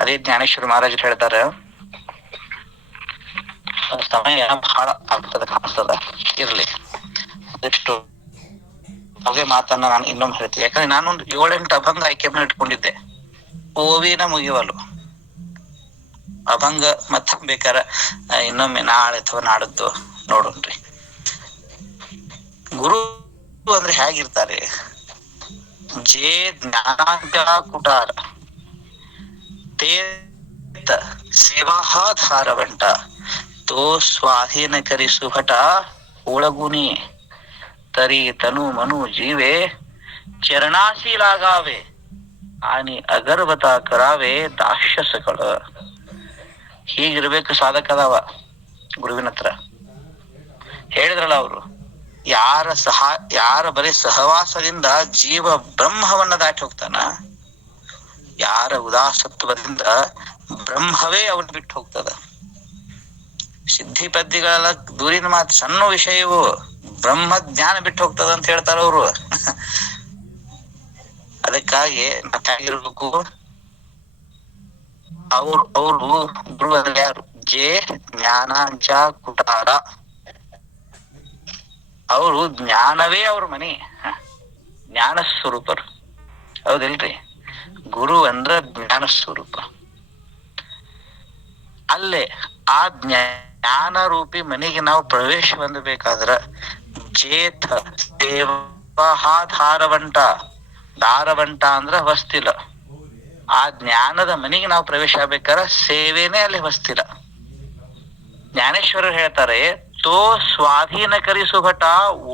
ಅದೇ ಜ್ಞಾನೇಶ್ವರ ಮಹಾರಾಜರು ಹೇಳ್ತಾರೆ, ಸಮಯ ಬಹಳ ಆಗ್ತದೆ ಕಾಣಿಸ್ತದ, ಇರ್ಲಿ ಅದೆಷ್ಟು ಅದೇ ಮಾತನ್ನ ನಾನು ಇನ್ನೊಮ್ಮೆ ಹೇಳ್ತೀನಿ. ಯಾಕಂದ್ರೆ ನಾನೊಂದು 7-8 ಅಭಂಗ ಆಯ್ಕೆ ಮಾಡಿ ಇಟ್ಕೊಂಡಿದ್ದೆ. ಓವಿನ ಮುಗಿವಲು ಅಭಂಗ ಮತ್ತ ಬೇಕಾರ ಇನ್ನೊಮ್ಮೆ ನಾಳೆ ಅಥವಾ ನಾಡದ್ದು ನೋಡೋಣ್ರಿ. ಗುರು ಅಂದ್ರೆ ಹೇಗಿರ್ತಾರೆ? ಜೇ ಜ್ಞಾನಾಂತ ಕುಟಾರ ತೇ ಸೇವಾಧಾರವಂಟ ತೋ ಸ್ವಾಧೀನ ಕರಿ ಸುಭಟ ಒಳಗುನಿ ತರಿ ತನು ಮನು ಜೀವೆ ಚರಣಾಸಿ ಲಾಗಾವೆ ಆನಿ ಅಗರ್ವತ ಕರಾವೆ ದಾಕ್ಷ್ಯ ಸಕಳ. ಹೀಗಿರ್ಬೇಕು ಸಾಧಕದವ ಗುರುವಿನ ಹತ್ರ. ಹೇಳಿದ್ರಲ್ಲ ಅವರು, ಯಾರ ಬರೀ ಸಹವಾಸದಿಂದ ಜೀವ ಬ್ರಹ್ಮವನ್ನ ದಾಟಿ ಹೋಗ್ತಾನ, ಯಾರ ಉದಾಸತ್ವದಿಂದ ಬ್ರಹ್ಮವೇ ಅವನ್ ಬಿಟ್ಟು ಹೋಗ್ತದ. ಸಿದ್ಧಿ ಪದ್ಧಿಗಳೆಲ್ಲ ದೂರಿನ ಮಾತು, ಸಣ್ಣ ವಿಷಯವು. ಬ್ರಹ್ಮ ಜ್ಞಾನ ಬಿಟ್ಟು ಹೋಗ್ತದ ಅಂತ ಹೇಳ್ತಾರ ಅವರು. ಅದಕ್ಕಾಗಿ ಮತ್ತಾಗಿರ್ಬೇಕು, ಅವರು ಗುರು ಅಂದ್ರೆ ಯಾರು? ಜೇ ಜ್ಞಾನಾಂಚ ಕುಟಾರ. ಅವರು ಜ್ಞಾನವೇ ಅವ್ರ ಮನೆ, ಜ್ಞಾನ ಸ್ವರೂಪರು. ಹೌದಿಲ್ರಿ? ಗುರು ಅಂದ್ರ ಜ್ಞಾನ ಸ್ವರೂಪ. ಅಲ್ಲೇ ಆ ಜ್ಞಾನ ರೂಪಿ ಮನೆಗೆ ನಾವು ಪ್ರವೇಶ ಹೊಂದಬೇಕಾದ್ರ ಚೇತ ಧಾರವಂಟ. ಧಾರವಂಟ ಅಂದ್ರ ಹೊಸ್ತಿಲ. ಆ ಜ್ಞಾನದ ಮನೆಗೆ ನಾವು ಪ್ರವೇಶ ಆಗ್ಬೇಕಾರ ಸೇವೆನೇ ಅಲ್ಲಿ ಹೊಸ್ತಿಲ. ಜ್ಞಾನೇಶ್ವರರು ಹೇಳ್ತಾರೆ, ತೋ ಸ್ವಾಧೀನ ಕರಿಸು ಭಟ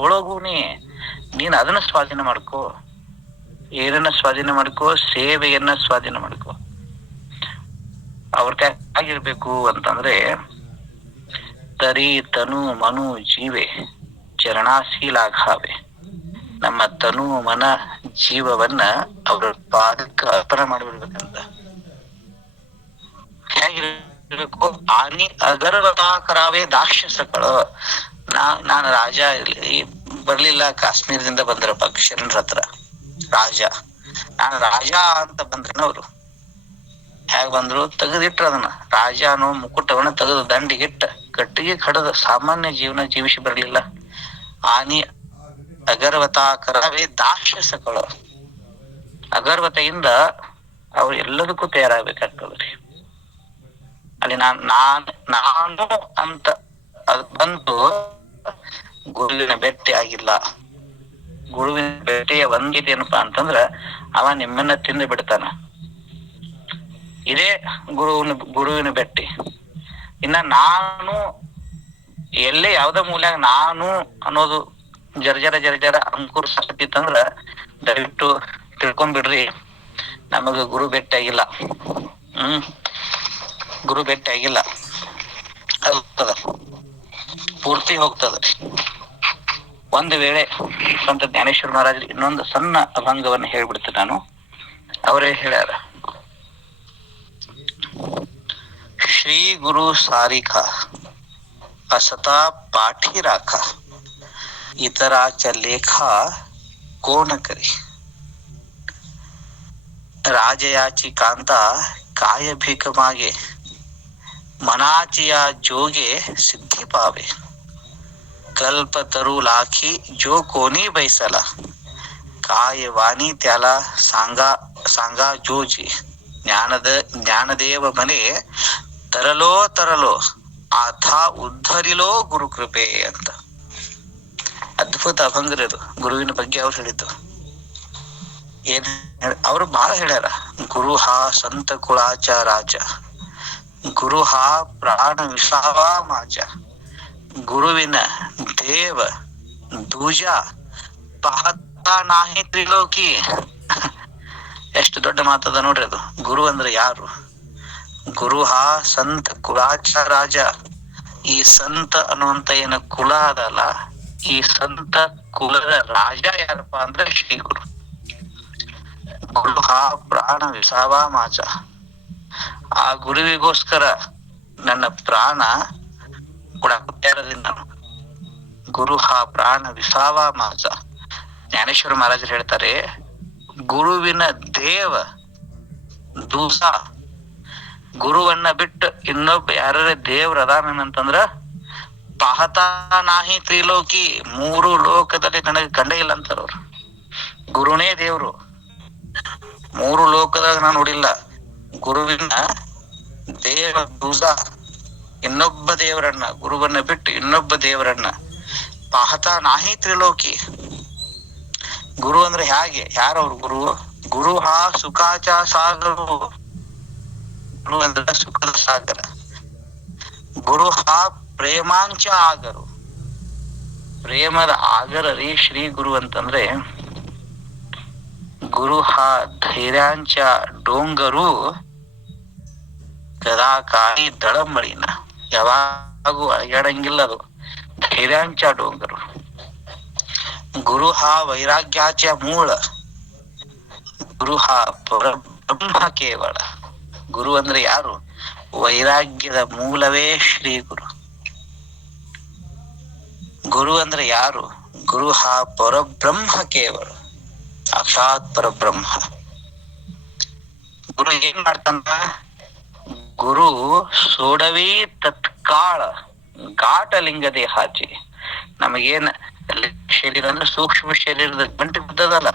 ಒಳಗುನಿ. ನೀನ್ ಅದನ್ನ ಸ್ವಾಧೀನ ಮಾಡ್ಕೋ. ಏನನ್ನ ಸ್ವಾಧೀನ ಮಾಡ್ಕೋ? ಸೇವೆಯನ್ನ ಸ್ವಾಧೀನ ಮಾಡ್ಕೋ. ಅವ್ರ ಆಗಿರ್ಬೇಕು ಅಂತಂದ್ರೆ, ತರಿ ತನು ಮನು ಜೀವೆ ಚರಣಾಶೀಲಾಘಾವೆ. ನಮ್ಮ ತನು ಮನ ಜೀವವನ್ನ ಅವ್ರ ಪಾದಕ್ಕೆ ಅರ್ಪಣೆ ಮಾಡಿಬಿಡ್ಬೇಕಂತ. ಹೇಗಿರ್ಬೇಕು? ಆನಿ ಅಗರ್ವತಾಕರಾವೇ ದಾಕ್ಷಸಕಳ. ನಾನು ರಾಜ ಬರ್ಲಿಲ್ಲ, ಕಾಶ್ಮೀರದಿಂದ ಬಂದ್ರಪ್ಪ ಶರಣರ ಹತ್ರ. ರಾಜ, ನಾನು ರಾಜ ಅಂತ ಬಂದ್ರನ ಅವ್ರು. ಹೇಗ್ ಬಂದ್ರು? ತೆಗೆದಿಟ್ರ ಅದನ್ನ, ರಾಜ ಅನ್ನೋ ಮುಕುಟವನ್ನ ತೆಗೆದು ದಂಡಿಗಿಟ್ಟ ಕಟ್ಟಿಗೆ ಕಡದ ಸಾಮಾನ್ಯ ಜೀವನ ಜೀವಿಸಿ ಬರ್ಲಿಲ್ಲ. ಆನಿ ಅಗರ್ವತಾಕರವೇ ದಾಕ್ಷಸಕಳು. ಅಗರ್ವತೆಯಿಂದ ಅವ್ರು ಎಲ್ಲದಕ್ಕೂ ತಯಾರಾಗಬೇಕಾಗ್ತದ್ರಿ. ಅಲ್ಲಿ ನಾನು ಅಂತ ಅದು ಬಂದು ಗುರುವಿನ ಭೇಟಿ ಆಗಿಲ್ಲ. ಗುರುವಿನ ಭೇಟಿಯ ಒಂದಿದೇನಪ್ಪಾ ಅಂತಂದ್ರ, ಅವ ನಿಮ್ಮನ್ನ ತಿಂದು ಬಿಡ್ತಾನ. ಇದೇ ಗುರುವಿನ ಭೇಟಿ. ಇನ್ನ ನಾನು ಎಲ್ಲೇ ಯಾವ್ದ ಮೂಲ್ಯಾಗ ನಾನು ಅನ್ನೋದು ಜರ್ಜರ ಅಂಕುರ್ ಸಾಕತಿತ್ತಂದ್ರ ದಯವಿಟ್ಟು ತಿಳ್ಕೊಂಡ್ಬಿಡ್ರಿ, ನಮಗ ಗುರು ಭೇಟಿ ಆಗಿಲ್ಲ. ಗುರು ಭೇಟಿ ಆಗಿಲ್ಲ, ಅದು ಹೋಗ್ತದ, ಪೂರ್ತಿ ಹೋಗ್ತದ. ಒಂದು ವೇಳೆ ಸ್ವಂತ ಜ್ಞಾನೇಶ್ವರ ಮಹಾರಾಜ್ ಇನ್ನೊಂದು ಸಣ್ಣ ಅಭಂಗವನ್ನು ಹೇಳ್ಬಿಡ್ತೇನೆ ನಾನು. ಅವರೇ ಹೇಳ್ಯಾರ, ಶ್ರೀ ಗುರು ಸಾರಿಕ असता पाठी राखा इतराच्या लेखा कोण करी. राजयाची कांता काय भीक मागे मनाचिया जोगे सिद्धि पावे कल्प तरु लाखी जो कोणी बैसला काय वाणी त्याला सांगा जोजी ಜ್ಞಾನದೇವ ಮನೆ ತರಲೋ ಆಥಾ ಉದ್ಧರಿಲೋ ಗುರು ಕೃಪೆ ಅಂತ. ಅದ್ಭುತ ಅಭಂಗ್ರಿ ಅದು ಗುರುವಿನ ಬಗ್ಗೆ ಅವ್ರು ಹೇಳಿದ್ದು. ಏನ್ ಅವರು ಬಹಳ ಹೇಳ್ಯಾರ. ಗುರುಹ ಸಂತ ಕುಳಾಚ ರಾಜ, ಗುರುಹ ಪ್ರಾಣ ವಿಸಾವ ಮಾಜ, ಗುರುವಿನ ದೇವ ದೂಜ ಪಹತ್ತ ನಾಹಿ ತ್ರಿಲೋಕಿ. ಎಷ್ಟು ದೊಡ್ಡ ಮಾತದ ನೋಡ್ರಿ ಅದು. ಗುರು ಅಂದ್ರೆ ಯಾರು? ಗುರುಹ ಸಂತ ಕುಲಾಚ ರಾಜ. ಈ ಸಂತ ಅನ್ನುವಂತ ಏನ ಕುಲ ಅದಲ್ಲ, ಈ ಸಂತ ಕುಲದ ರಾಜ ಯಾರಪ್ಪ ಅಂದ್ರೆ ಶ್ರೀ ಗುರು. ಗುರುಹ ಪ್ರಾಣ ವಿಸಾವ ಮಾಚ. ಆ ಗುರುವಿಗೋಸ್ಕರ ನನ್ನ ಪ್ರಾಣ ನಾನು. ಗುರುಹ ಪ್ರಾಣ ವಿಸಾವ ಮಾಚ. ಜ್ಞಾನೇಶ್ವರ ಮಹಾರಾಜರು ಹೇಳ್ತಾರೆ, ಗುರುವಿನ ದೇವ ದೂಸ. ಗುರುವನ್ನ ಬಿಟ್ಟು ಇನ್ನೊಬ್ಬ ಯಾರ ದೇವ್ರ ಅದಾನಂತಂದ್ರ ಪಹತಾ ನಾಹಿ ತ್ರಿಲೋಕಿ. ಮೂರು ಲೋಕದಲ್ಲಿ ನನಗೆ ಕಂಡೇ ಇಲ್ಲ ಅಂತಾರವ್ರು. ಗುರುನೇ ದೇವ್ರು, ಮೂರು ಲೋಕದಾಗ ನಾನು ನೋಡಿಲ್ಲ. ಗುರುವಿನ ದೇವ ದೂಸ, ಇನ್ನೊಬ್ಬ ದೇವರನ್ನ, ಗುರುವನ್ನ ಬಿಟ್ಟು ಇನ್ನೊಬ್ಬ ದೇವರನ್ನ ಪಹತಾ ನಾಹಿ ತ್ರಿಲೋಕಿ. ಗುರು ಅಂದ್ರೆ ಹೇಗೆ? ಯಾರವ್ರು ಗುರು? ಗುರು ಹಾ ಸುಖಾಚ ಸಾಗರು. ಗುರು ಅಂದ್ರೆ ಸುಖದ ಸಾಗರ. ಗುರು ಹಾ ಪ್ರೇಮಾಂಚ ಆಗರು. ಪ್ರೇಮದ ಆಗರ ರೀ ಶ್ರೀ ಗುರು ಅಂತಂದ್ರೆ. ಗುರು ಹಾ ಧೈರ್ಯಾಂಚ ಡೋಂಗರು ಗದಾಕಾರಿ ದಳಂಬಳಿನ. ಯಾವಾಗೂ ಅಯ್ಯಾಡಂಗಿಲ್ಲ ಅದು. ಧೈರ್ಯಾಂಚ ಡೋಂಗರು. ಗುರು ಹಾ ವೈರಾಗ್ಯಾಚ ಮೂಳ, ಗುರು ಹಾ ಪರಬ್ರಹ್ಮ ಕೇವಲ. ಗುರು ಅಂದ್ರೆ ಯಾರು? ವೈರಾಗ್ಯದ ಮೂಲವೇ ಶ್ರೀ ಗುರು. ಗುರು ಅಂದ್ರೆ ಯಾರು? ಗುರು ಹಾ ಪರಬ್ರಹ್ಮ ಕೇವಲ, ಸಾಕ್ಷಾತ್ ಪರಬ್ರಹ್ಮ. ಗುರು ಏನ್ ಮಾಡ್ತಾನ? ಗುರು ಸೋಡವಿ ತತ್ಕಾಳ ಘಾಟ ಲಿಂಗ ದೇಹಾಚಿ. ನಮಗೇನ್ ಶರೀರ ಅಂದ್ರೆ ಸೂಕ್ಷ್ಮ ಶರೀರದ ಗಂಟು ಬಿದ್ದದಲ್ಲ,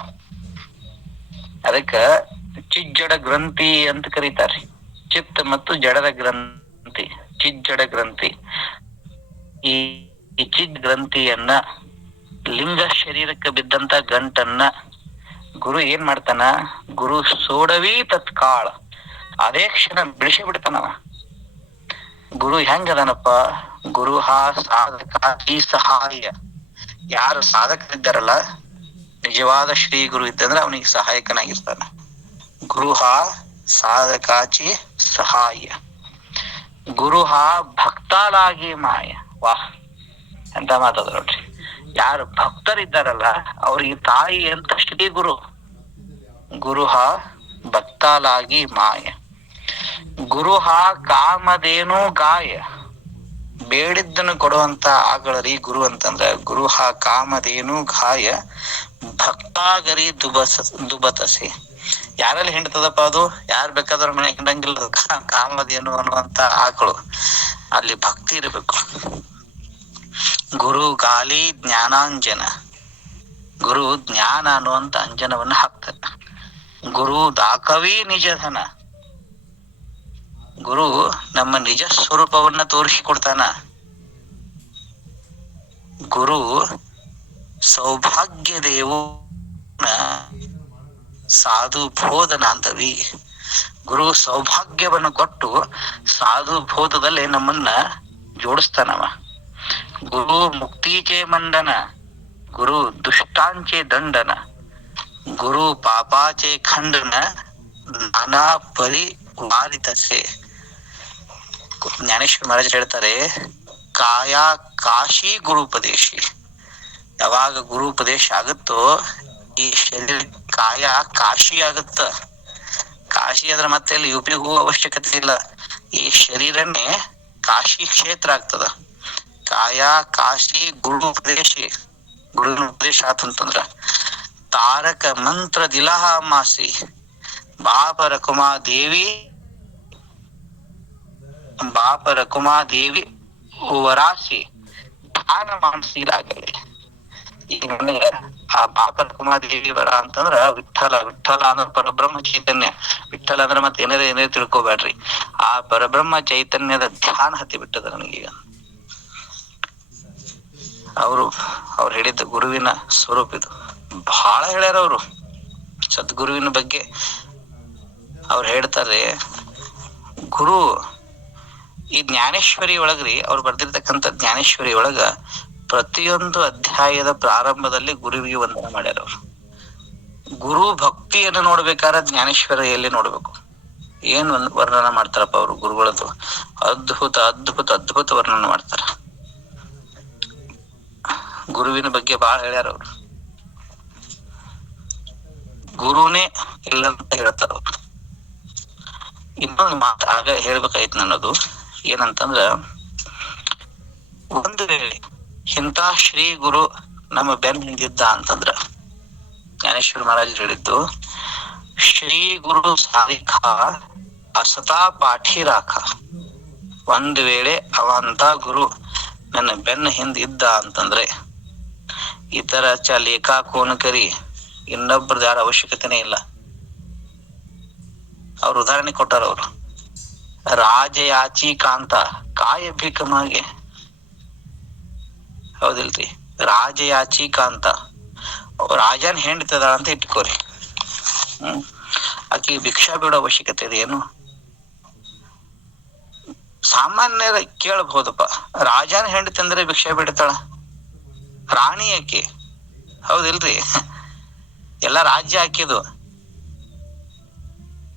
ಅದಕ್ಕ ಚಿಜ್ಜಡ ಗ್ರಂಥಿ ಅಂತ ಕರೀತಾರೆ. ಚಿತ್ತ ಮತ್ತು ಜಡದ ಗ್ರಂಥಿ, ಚಿಜ್ಜಡ ಗ್ರಂಥಿ. ಈ ಚಿದ್ ಗ್ರಂಥಿಯನ್ನ, ಲಿಂಗ ಶರೀರಕ್ಕೆ ಬಿದ್ದಂತ ಗಂಟನ್ನ ಗುರು ಏನ್ ಮಾಡ್ತಾನ? ಗುರು ಸೋಡವಿ ತತ್ಕಾಳ, ಅದೇ ಕ್ಷಣ ಬಿಡಿಸಿ ಬಿಡ್ತಾನವ. ಗುರು ಹೆಂಗದನಪ್ಪ? ಗುರು ಹಾ ಸಾಧಕಾತಿ ಸಹಾಯ. ಯಾರು ಸಾಧಕರಿದ್ದಾರಲ್ಲ, ನಿಜವಾದ ಶ್ರೀ ಗುರು ಇದ್ದಂದ್ರೆ ಅವನಿಗೆ ಸಹಾಯಕನಾಗಿರ್ತಾನ. ಗುರುಹ ಸಾಧಕಾಚಿ ಸಹಾಯ, ಗುರುಹ ಭಕ್ತಾಲಾಗಿ ಮಾಯ. ವಾಹ್, ಎಂತ ಮಾತದ ನೋಡ್ರಿ. ಯಾರು ಭಕ್ತರಿದ್ದಾರಲ್ಲ ಅವ್ರಿಗೆ ತಾಯಿ ಅಂತ ಶ್ರೀ ಗುರು. ಗುರುಹ ಭಕ್ತಾಲಾಗಿ ಮಾಯ. ಗುರುಹ ಕಾಮಧೇನು ಗಾಯ. ಬೇಡಿದ್ದನ್ನು ಕೊಡುವಂತ ಆಗಳರಿ ಗುರು ಅಂತಂದ್ರೆ. ಗುರುಹ ಕಾಮಧೇನು ಗಾಯ ಭಕ್ತಾಗರಿ ದುಬತಸಿ. ಯಾರಲ್ಲಿ ಹಿಂಡ್ತದಪ್ಪ ಅದು? ಯಾರು ಬೇಕಾದ್ರ ಮನೆ ಹಿಂಡಂಗಿಲ್ಲ. ಕಾಮಧೇನು ಅನ್ನುವಂತ ಆಕಳು, ಅಲ್ಲಿ ಭಕ್ತಿ ಇರಬೇಕು. ಗುರು ಗಾಲಿ ಜ್ಞಾನಾಂಜನ. ಗುರು ಜ್ಞಾನ ಅನ್ನುವಂತ ಅಂಜನವನ್ನ ಹಾಕ್ತಾನೆ. ಗುರು ದಾಕವಿ ನಿಜಧನ. ಗುರು ನಮ್ಮ ನಿಜ ಸ್ವರೂಪವನ್ನ ತೋರಿಸಿಕೊಡ್ತಾನ. ಗುರು ಸೌಭಾಗ್ಯ ದೇವು ಸಾಧು ಬೋಧನಾಂತವಿ. ಗುರು ಸೌಭಾಗ್ಯವನ್ನು ಕೊಟ್ಟು ಸಾಧು ಬೋಧದಲ್ಲಿ ನಮ್ಮನ್ನ ಜೋಡಿಸ್ತಾನವ. ಗುರು ಮುಕ್ತಿಚೆ ಮಂಡನ, ಗುರು ದುಷ್ಟಾಂಚೆ ದಂಡನ, ಗುರು ಪಾಪಾಚೆ ಖಂಡನ, ನಾನಾ ಪರಿ ವಾರಿತಸೆ. ಜ್ಞಾನೇಶ್ವರ ಮಹಾರಾಜ್ ಹೇಳ್ತಾರೆ, ಕಾಯ ಕಾಶಿ ಗುರುಪದೇಶಿ. ಯಾವಾಗ ಗುರು ಉಪದೇಶ ಆಗುತ್ತೋ ಈ ಶರೀರ ಕಾಯ ಕಾಶಿ ಆಗುತ್ತ. ಕಾಶಿ ಅಂದ್ರೆ ಮತ್ತೆ ಇಲ್ಲಿ UP ಹೋಗುವ ಅವಶ್ಯಕತೆ ಇಲ್ಲ. ಈ ಶರೀರನೇ ಕಾಶಿ ಕ್ಷೇತ್ರ ಆಗ್ತದ. ಕಾಯ ಕಾಶಿ ಗುರು ಉಪದೇಶಿ. ಗುರುವಿನ ಉಪದೇಶ ಆತಂತಂದ್ರ ತಾರಕ ಮಂತ್ರ ದಿಲಹ ಮಾಸಿ ಬಾಪ ರಕುಮಾ ದೇವಿ ಬಾಪರ ಕುಮಾದೇವಿ ವರಾಸಿ ಧ್ಯಾನ ಮಾಡಿಸಿದಾಗಲೇ. ಈಗ ನನಗೆ ಆ ಬಾಪರ ಕುಮಾದೇವಿ ವರ ಅಂತಂದ್ರ ವಿಠಲ, ವಿಠಲ ಅಂದ್ರ ಪರಬ್ರಹ್ಮ ಚೈತನ್ಯ. ವಿಠಲ ಅಂದ್ರ ಮತ್ತೆ ಏನಾರೇ ತಿಳ್ಕೊಬೇಡ್ರಿ. ಆ ಪರಬ್ರಹ್ಮ ಚೈತನ್ಯದ ಧ್ಯಾನ ಹತ್ತಿ ಬಿಟ್ಟದ ನನಗೀಗ. ಅವ್ರು ಹೇಳಿದ್ದ ಗುರುವಿನ ಸ್ವರೂಪ ಇದು. ಬಹಳ ಹೇಳ್ಯಾರ ಅವರು ಸದ್ಗುರುವಿನ ಬಗ್ಗೆ. ಅವ್ರು ಹೇಳ್ತಾರೆ, ಗುರು ಈ ಜ್ಞಾನೇಶ್ವರಿ ಒಳಗ್ರಿ, ಅವ್ರು ಬರ್ದಿರ್ತಕ್ಕಂಥ ಜ್ಞಾನೇಶ್ವರಿ ಒಳಗ ಪ್ರತಿಯೊಂದು ಅಧ್ಯಾಯದ ಪ್ರಾರಂಭದಲ್ಲಿ ಗುರುವಿಗೆ ವಂದನೆ ಮಾಡ್ಯಾರ ಅವ್ರು. ಗುರು ಭಕ್ತಿಯನ್ನು ನೋಡ್ಬೇಕಾದ್ರೆ ಜ್ಞಾನೇಶ್ವರಿಯಲ್ಲಿ ನೋಡ್ಬೇಕು. ಏನ್ ವರ್ಣನ ಮಾಡ್ತಾರಪ್ಪ ಅವರು ಗುರುಗಳದ್ದು. ಅದ್ಭುತ ಅದ್ಭುತ ಅದ್ಭುತ ವರ್ಣನ ಮಾಡ್ತಾರ. ಗುರುವಿನ ಬಗ್ಗೆ ಬಹಳ ಹೇಳ್ಯಾರ ಅವ್ರು. ಗುರುನೇ ಇಲ್ಲ ಅಂತ ಹೇಳ್ತಾರ ಅವ್ರು. ಇನ್ನೊಂದು ಮಾತು ಆಗ ಹೇಳ್ಬೇಕಾಯ್ತು ನನ್ನದು. ಏನಂತಂದ್ರ, ಒಂದು ವೇಳೆ ಇಂಥ ಶ್ರೀ ಗುರು ನಮ್ಮ ಬೆನ್ ಹಿಂದಿದ್ದ ಅಂತಂದ್ರ, ಜ್ಞಾನೇಶ್ವರ ಮಹಾರಾಜರು ಹೇಳಿದ್ದು, ಶ್ರೀ ಗುರು ಸಾರಿಖ ಅಸತಾ ಪಾಠಿ ರಾಖ. ಒಂದು ವೇಳೆ ಅವಂತ ಗುರು ನನ್ನ ಬೆನ್ನ ಹಿಂದ ಇದ್ದ ಅಂತಂದ್ರೆ ಇತರ ಲೇಖ ಕೋನಕರಿ ಇನ್ನೊಬ್ರದ್ದು ಯಾರ ಅವಶ್ಯಕತೆನೇ ಇಲ್ಲ. ಅವ್ರ ಉದಾಹರಣೆ ಕೊಟ್ಟಾರ ಅವರು. ರಾಜಯಾಚಿ ಕಾಂತ ಕಾಯ ಭಿಕಮಾಗೆ. ಹೌದಿಲ್ರಿ? ರಾಜಯಾಚಿ ಕಾಂತ, ರಾಜನ್ ಹೆಂಡತದ ಅಂತ ಇಟ್ಕೋರಿ. ಆಕಿ ಭಿಕ್ಷಾ ಬಿಡೋ ಅವಶ್ಯಕತೆ ಇದೆ ಏನು? ಸಾಮಾನ್ಯರ ಕೇಳಬಹುದಪ್ಪ, ರಾಜನ ಹೆಂಡತಿ ಅಂದ್ರೆ ಭಿಕ್ಷಾ ಬಿಡ್ತಾಳ? ರಾಣಿ ಆಕಿ, ಹೌದಿಲ್ರಿ? ಎಲ್ಲ ರಾಜ್ಯ ಹಾಕಿದು.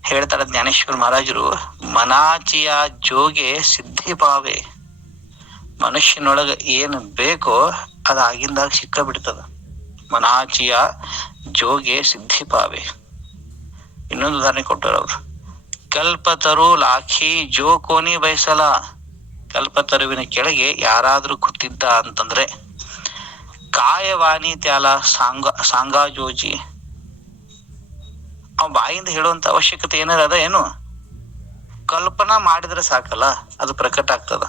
ಹೇಳ್ತಾರ ಜ್ಞಾನೇಶ್ವರ ಮಹಾರಾಜರು, ಮನಾಚಿಯ ಜೋಗೆ ಸಿದ್ಧಿ ಪಾವೆ. ಮನುಷ್ಯನೊಳಗ ಏನ್ ಬೇಕೋ ಅದ ಆಗಿಂದಾಗ ಸಿಕ್ಕ ಬಿಡ್ತದ. ಮನಾಚಿಯ ಜೋಗೆ ಸಿದ್ಧಿ ಪಾವೆ. ಇನ್ನೊಂದು ಉದಾಹರಣೆ ಕೊಟ್ಟರು ಅವ್ರು. ಕಲ್ಪತರು ಲಾಖಿ ಜೋ ಕೋನಿ ಬಯಸಲ. ಕಲ್ಪತರುವಿನ ಕೆಳಗೆ ಯಾರಾದ್ರೂ ಕೂತಿದ್ದ ಅಂತಂದ್ರೆ ಕಾಯವಾಣಿ ತ್ಯಾಲ ಸಾಂಗಾ ಜೋಜಿ. ಅವ್ ಬಾಯಿಂದ ಹೇಳುವಂತ ಅವಶ್ಯಕತೆ ಏನಾರ ಅದ ಏನು? ಕಲ್ಪನಾ ಮಾಡಿದ್ರೆ ಸಾಕಲ್ಲ, ಅದು ಪ್ರಕಟ ಆಗ್ತದ.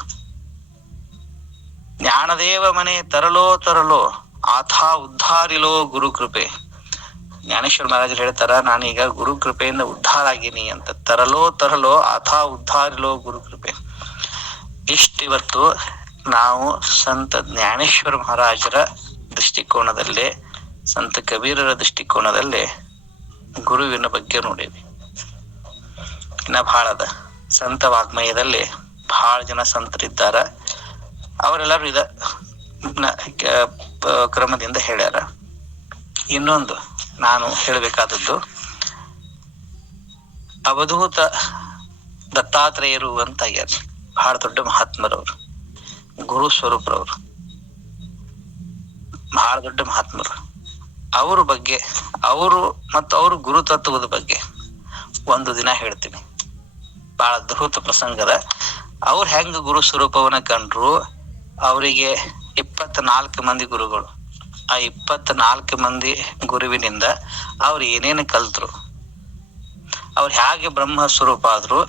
ಜ್ಞಾನದೇವ ಮನೆ ತರಲೋ ತರಲೋ ಆಥಾ ಉದ್ಧಾರಿಲೋ ಗುರು ಕೃಪೆ. ಜ್ಞಾನೇಶ್ವರ ಮಹಾರಾಜರು ಹೇಳ್ತಾರ, ನಾನೀಗ ಗುರು ಕೃಪೆಯಿಂದ ಉದ್ಧಾರ ಆಗೀನಿ ಅಂತ. ತರಲೋ ತರಲೋ ಆಥಾ ಉದ್ಧಾರಿಲೋ ಗುರು ಕೃಪೆ. ಇಷ್ಟಿವತ್ತು ನಾವು ಸಂತ ಜ್ಞಾನೇಶ್ವರ ಮಹಾರಾಜರ ದೃಷ್ಟಿಕೋನದಲ್ಲೇ, ಸಂತ ಕಬೀರರ ದೃಷ್ಟಿಕೋನದಲ್ಲೇ ಗುರುವಿನ ಬಗ್ಗೆ ನೋಡೇವಿ. ಇನ್ನ ಬಹಳ ಅದ. ಸಂತ ವಾಗ್ಮಯದಲ್ಲಿ ಬಹಳ ಜನ ಸಂತರಿದ್ದಾರ. ಅವರೆಲ್ಲರೂ ಇದ ಕ್ರಮದಿಂದ ಹೇಳ್ಯಾರ. ಇನ್ನೊಂದು ನಾನು ಹೇಳಬೇಕಾದದ್ದು, ಅವಧೂತ ದತ್ತಾತ್ರೇಯರು ಅಂತ ಆಗ್ಯಾರ. ಬಹಳ ದೊಡ್ಡ ಮಹಾತ್ಮರವ್ರು, ಗುರು ಸ್ವರೂಪರವ್ರು, ಬಹಳ ದೊಡ್ಡ ಮಹಾತ್ಮರು. ಅವ್ರ ಬಗ್ಗೆ, ಅವರು ಮತ್ತು ಅವ್ರ ಗುರು ತತ್ವದ ಬಗ್ಗೆ ಒಂದು ದಿನ ಹೇಳ್ತೀನಿ. ಬಹಳ ಅದ್ಭುತ ಪ್ರಸಂಗದ. ಅವ್ರು ಹೆಂಗ ಗುರು ಸ್ವರೂಪವನ್ನ ಕಂಡ್ರು, ಅವರಿಗೆ 24 ಮಂದಿ ಗುರುಗಳು. ಆ 24 ಮಂದಿ ಗುರುವಿನಿಂದ ಅವ್ರು ಏನೇನು ಕಲ್ತರು, ಅವ್ರು ಹೇಗೆ ಬ್ರಹ್ಮ ಸ್ವರೂಪ ಆದ್ರು,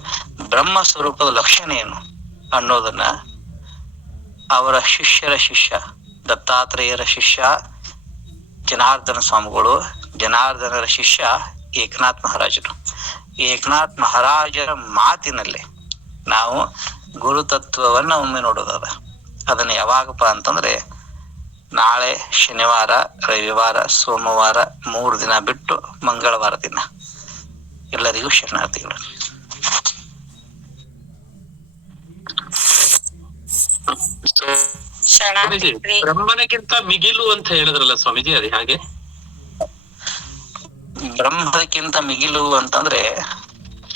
ಬ್ರಹ್ಮ ಸ್ವರೂಪದ ಲಕ್ಷಣ ಏನು ಅನ್ನೋದನ್ನ ಅವರ ಶಿಷ್ಯರ ಶಿಷ್ಯ, ದತ್ತಾತ್ರೇಯರ ಶಿಷ್ಯ ಜನಾರ್ದನ ಸ್ವಾಮಿಗಳು, ಜನಾರ್ದನರ ಶಿಷ್ಯ ಏಕನಾಥ್ ಮಹಾರಾಜರು. ಏಕನಾಥ್ ಮಹಾರಾಜರ ಮಾತಿನಲ್ಲಿ ನಾವು ಗುರುತತ್ವವನ್ನ ಒಮ್ಮೆ ನೋಡೋದದ. ಅದನ್ನ ಯಾವಾಗಪ್ಪ ಅಂತಂದ್ರೆ, ನಾಳೆ ಶನಿವಾರ, ರವಿವಾರ, ಸೋಮವಾರ 3 ದಿನ ಬಿಟ್ಟು ಮಂಗಳವಾರ ದಿನ. ಎಲ್ಲರಿಗೂ ಶರಣಾರ್ಥಿಗಳು. ಬ್ರಹ್ಮನಕ್ಕಿಂತ ಮಿಗಿಲು ಅಂತ ಹೇಳಿದ್ರಲ್ಲ ಸ್ವಾಮೀಜಿ, ಅದು ಹಾಗೆ? ಬ್ರಹ್ಮಕ್ಕಿಂತ ಮಿಗಿಲು ಅಂತಂದ್ರೆ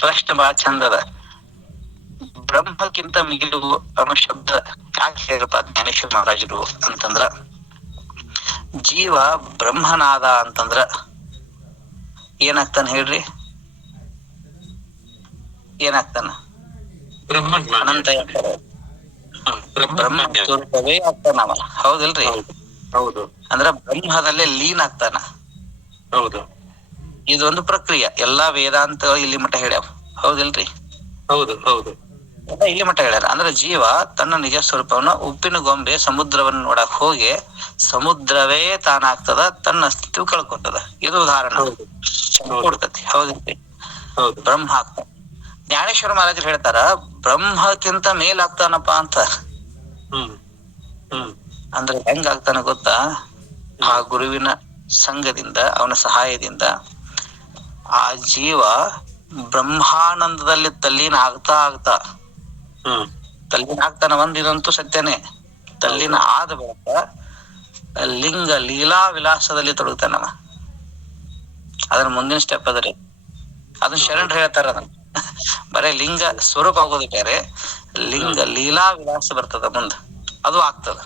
ಪ್ರಶ್ನೆ ಬಹಳ ಚಂದದ. ಬ್ರಹ್ಮಕ್ಕಿಂತ ಮಿಗಿಲು ಅನ್ನೋ ಶಬ್ದ ಯಾಕೆ ಹೇಳಪ್ಪ ಜ್ಞಾನೇಶ್ವರ ಮಹಾರಾಜರು ಅಂತಂದ್ರ, ಜೀವ ಬ್ರಹ್ಮನಾದ ಅಂತಂದ್ರ ಏನಾಗ್ತಾನ ಹೇಳ್ರಿ? ಏನಾಗ್ತಾನ? ಅನಂತ ಬ್ರಹ್ಮ ಸ್ವರೂಪವೇ ಆಗ್ತಾನವ. ಹೌದಿಲ್ರಿ? ಹೌದು. ಅಂದ್ರ ಬ್ರಹ್ಮದಲ್ಲೇ ಲೀನ್ ಆಗ್ತಾನ. ಹೌದು. ಇದೊಂದು ಪ್ರಕ್ರಿಯೆ. ಎಲ್ಲಾ ವೇದಾಂತ ಇಲ್ಲಿ ಮಟ್ಟ ಹೇಳ್ಯಾವ. ಹೌದಿಲ್ರಿ? ಹೌದು ಹೌದು. ಇಲ್ಲಿ ಮಟ್ಟ ಹೇಳ್ಯಾರ. ಅಂದ್ರೆ ಜೀವ ತನ್ನ ನಿಜ ಸ್ವರೂಪವನ್ನು ಉಪ್ಪಿನ ಗೊಂಬೆ ಸಮುದ್ರವನ್ನು ನೋಡಕ್ ಹೋಗಿ ಸಮುದ್ರವೇ ತಾನಾಗ್ತದ, ತನ್ನ ಅಸ್ತಿತ್ವ ಕಳ್ಕೊತದ. ಇದು ಉದಾಹರಣೆ ಕೊಡ್ತತಿ. ಹೌದ್ರಿ? ಬ್ರಹ್ಮ ಆಗ್ತಾನ. ಜ್ಞಾನೇಶ್ವರ ಮಹಾರಾಜರು ಹೇಳ್ತಾರ ಬ್ರಹ್ಮಕ್ಕಿಂತ ಮೇಲಾಗ್ತಾನಪ್ಪ ಅಂತ. ಅಂದ್ರೆ ಹೆಂಗ ಆಗ್ತಾನ ಗೊತ್ತಾ? ಆ ಗುರುವಿನ ಸಂಘದಿಂದ, ಅವನ ಸಹಾಯದಿಂದ ಆ ಜೀವ ಬ್ರಹ್ಮಾನಂದದಲ್ಲಿ ತಲ್ಲೀನ ಆಗ್ತಾ ಆಗ್ತಾ ತಲ್ಲೀನ ಆಗ್ತಾನ. ಇದಂತೂ ಸತ್ಯನೇ. ತಲ್ಲೀನ ಆದ ಬಳಿಕ ಲಿಂಗ ಲೀಲಾ ವಿಲಾಸದಲ್ಲಿ ತೊಡಗ್ತಾನವ. ಅದ್ರ ಮುಂದಿನ ಸ್ಟೆಪ್ ಅದ್ರಿ. ಅದನ್ನ ಶರಣರು ಹೇಳ್ತಾರ. ಅದನ್ನ ಬರೇ ಲಿಂಗ ಸ್ವರೂಪ ಆಗೋದು ಬೇರೆ, ಲಿಂಗ ಲೀಲಾ ವಿಲಾಸ ಬರ್ತದ ಮುಂದ, ಅದು ಆಗ್ತದ.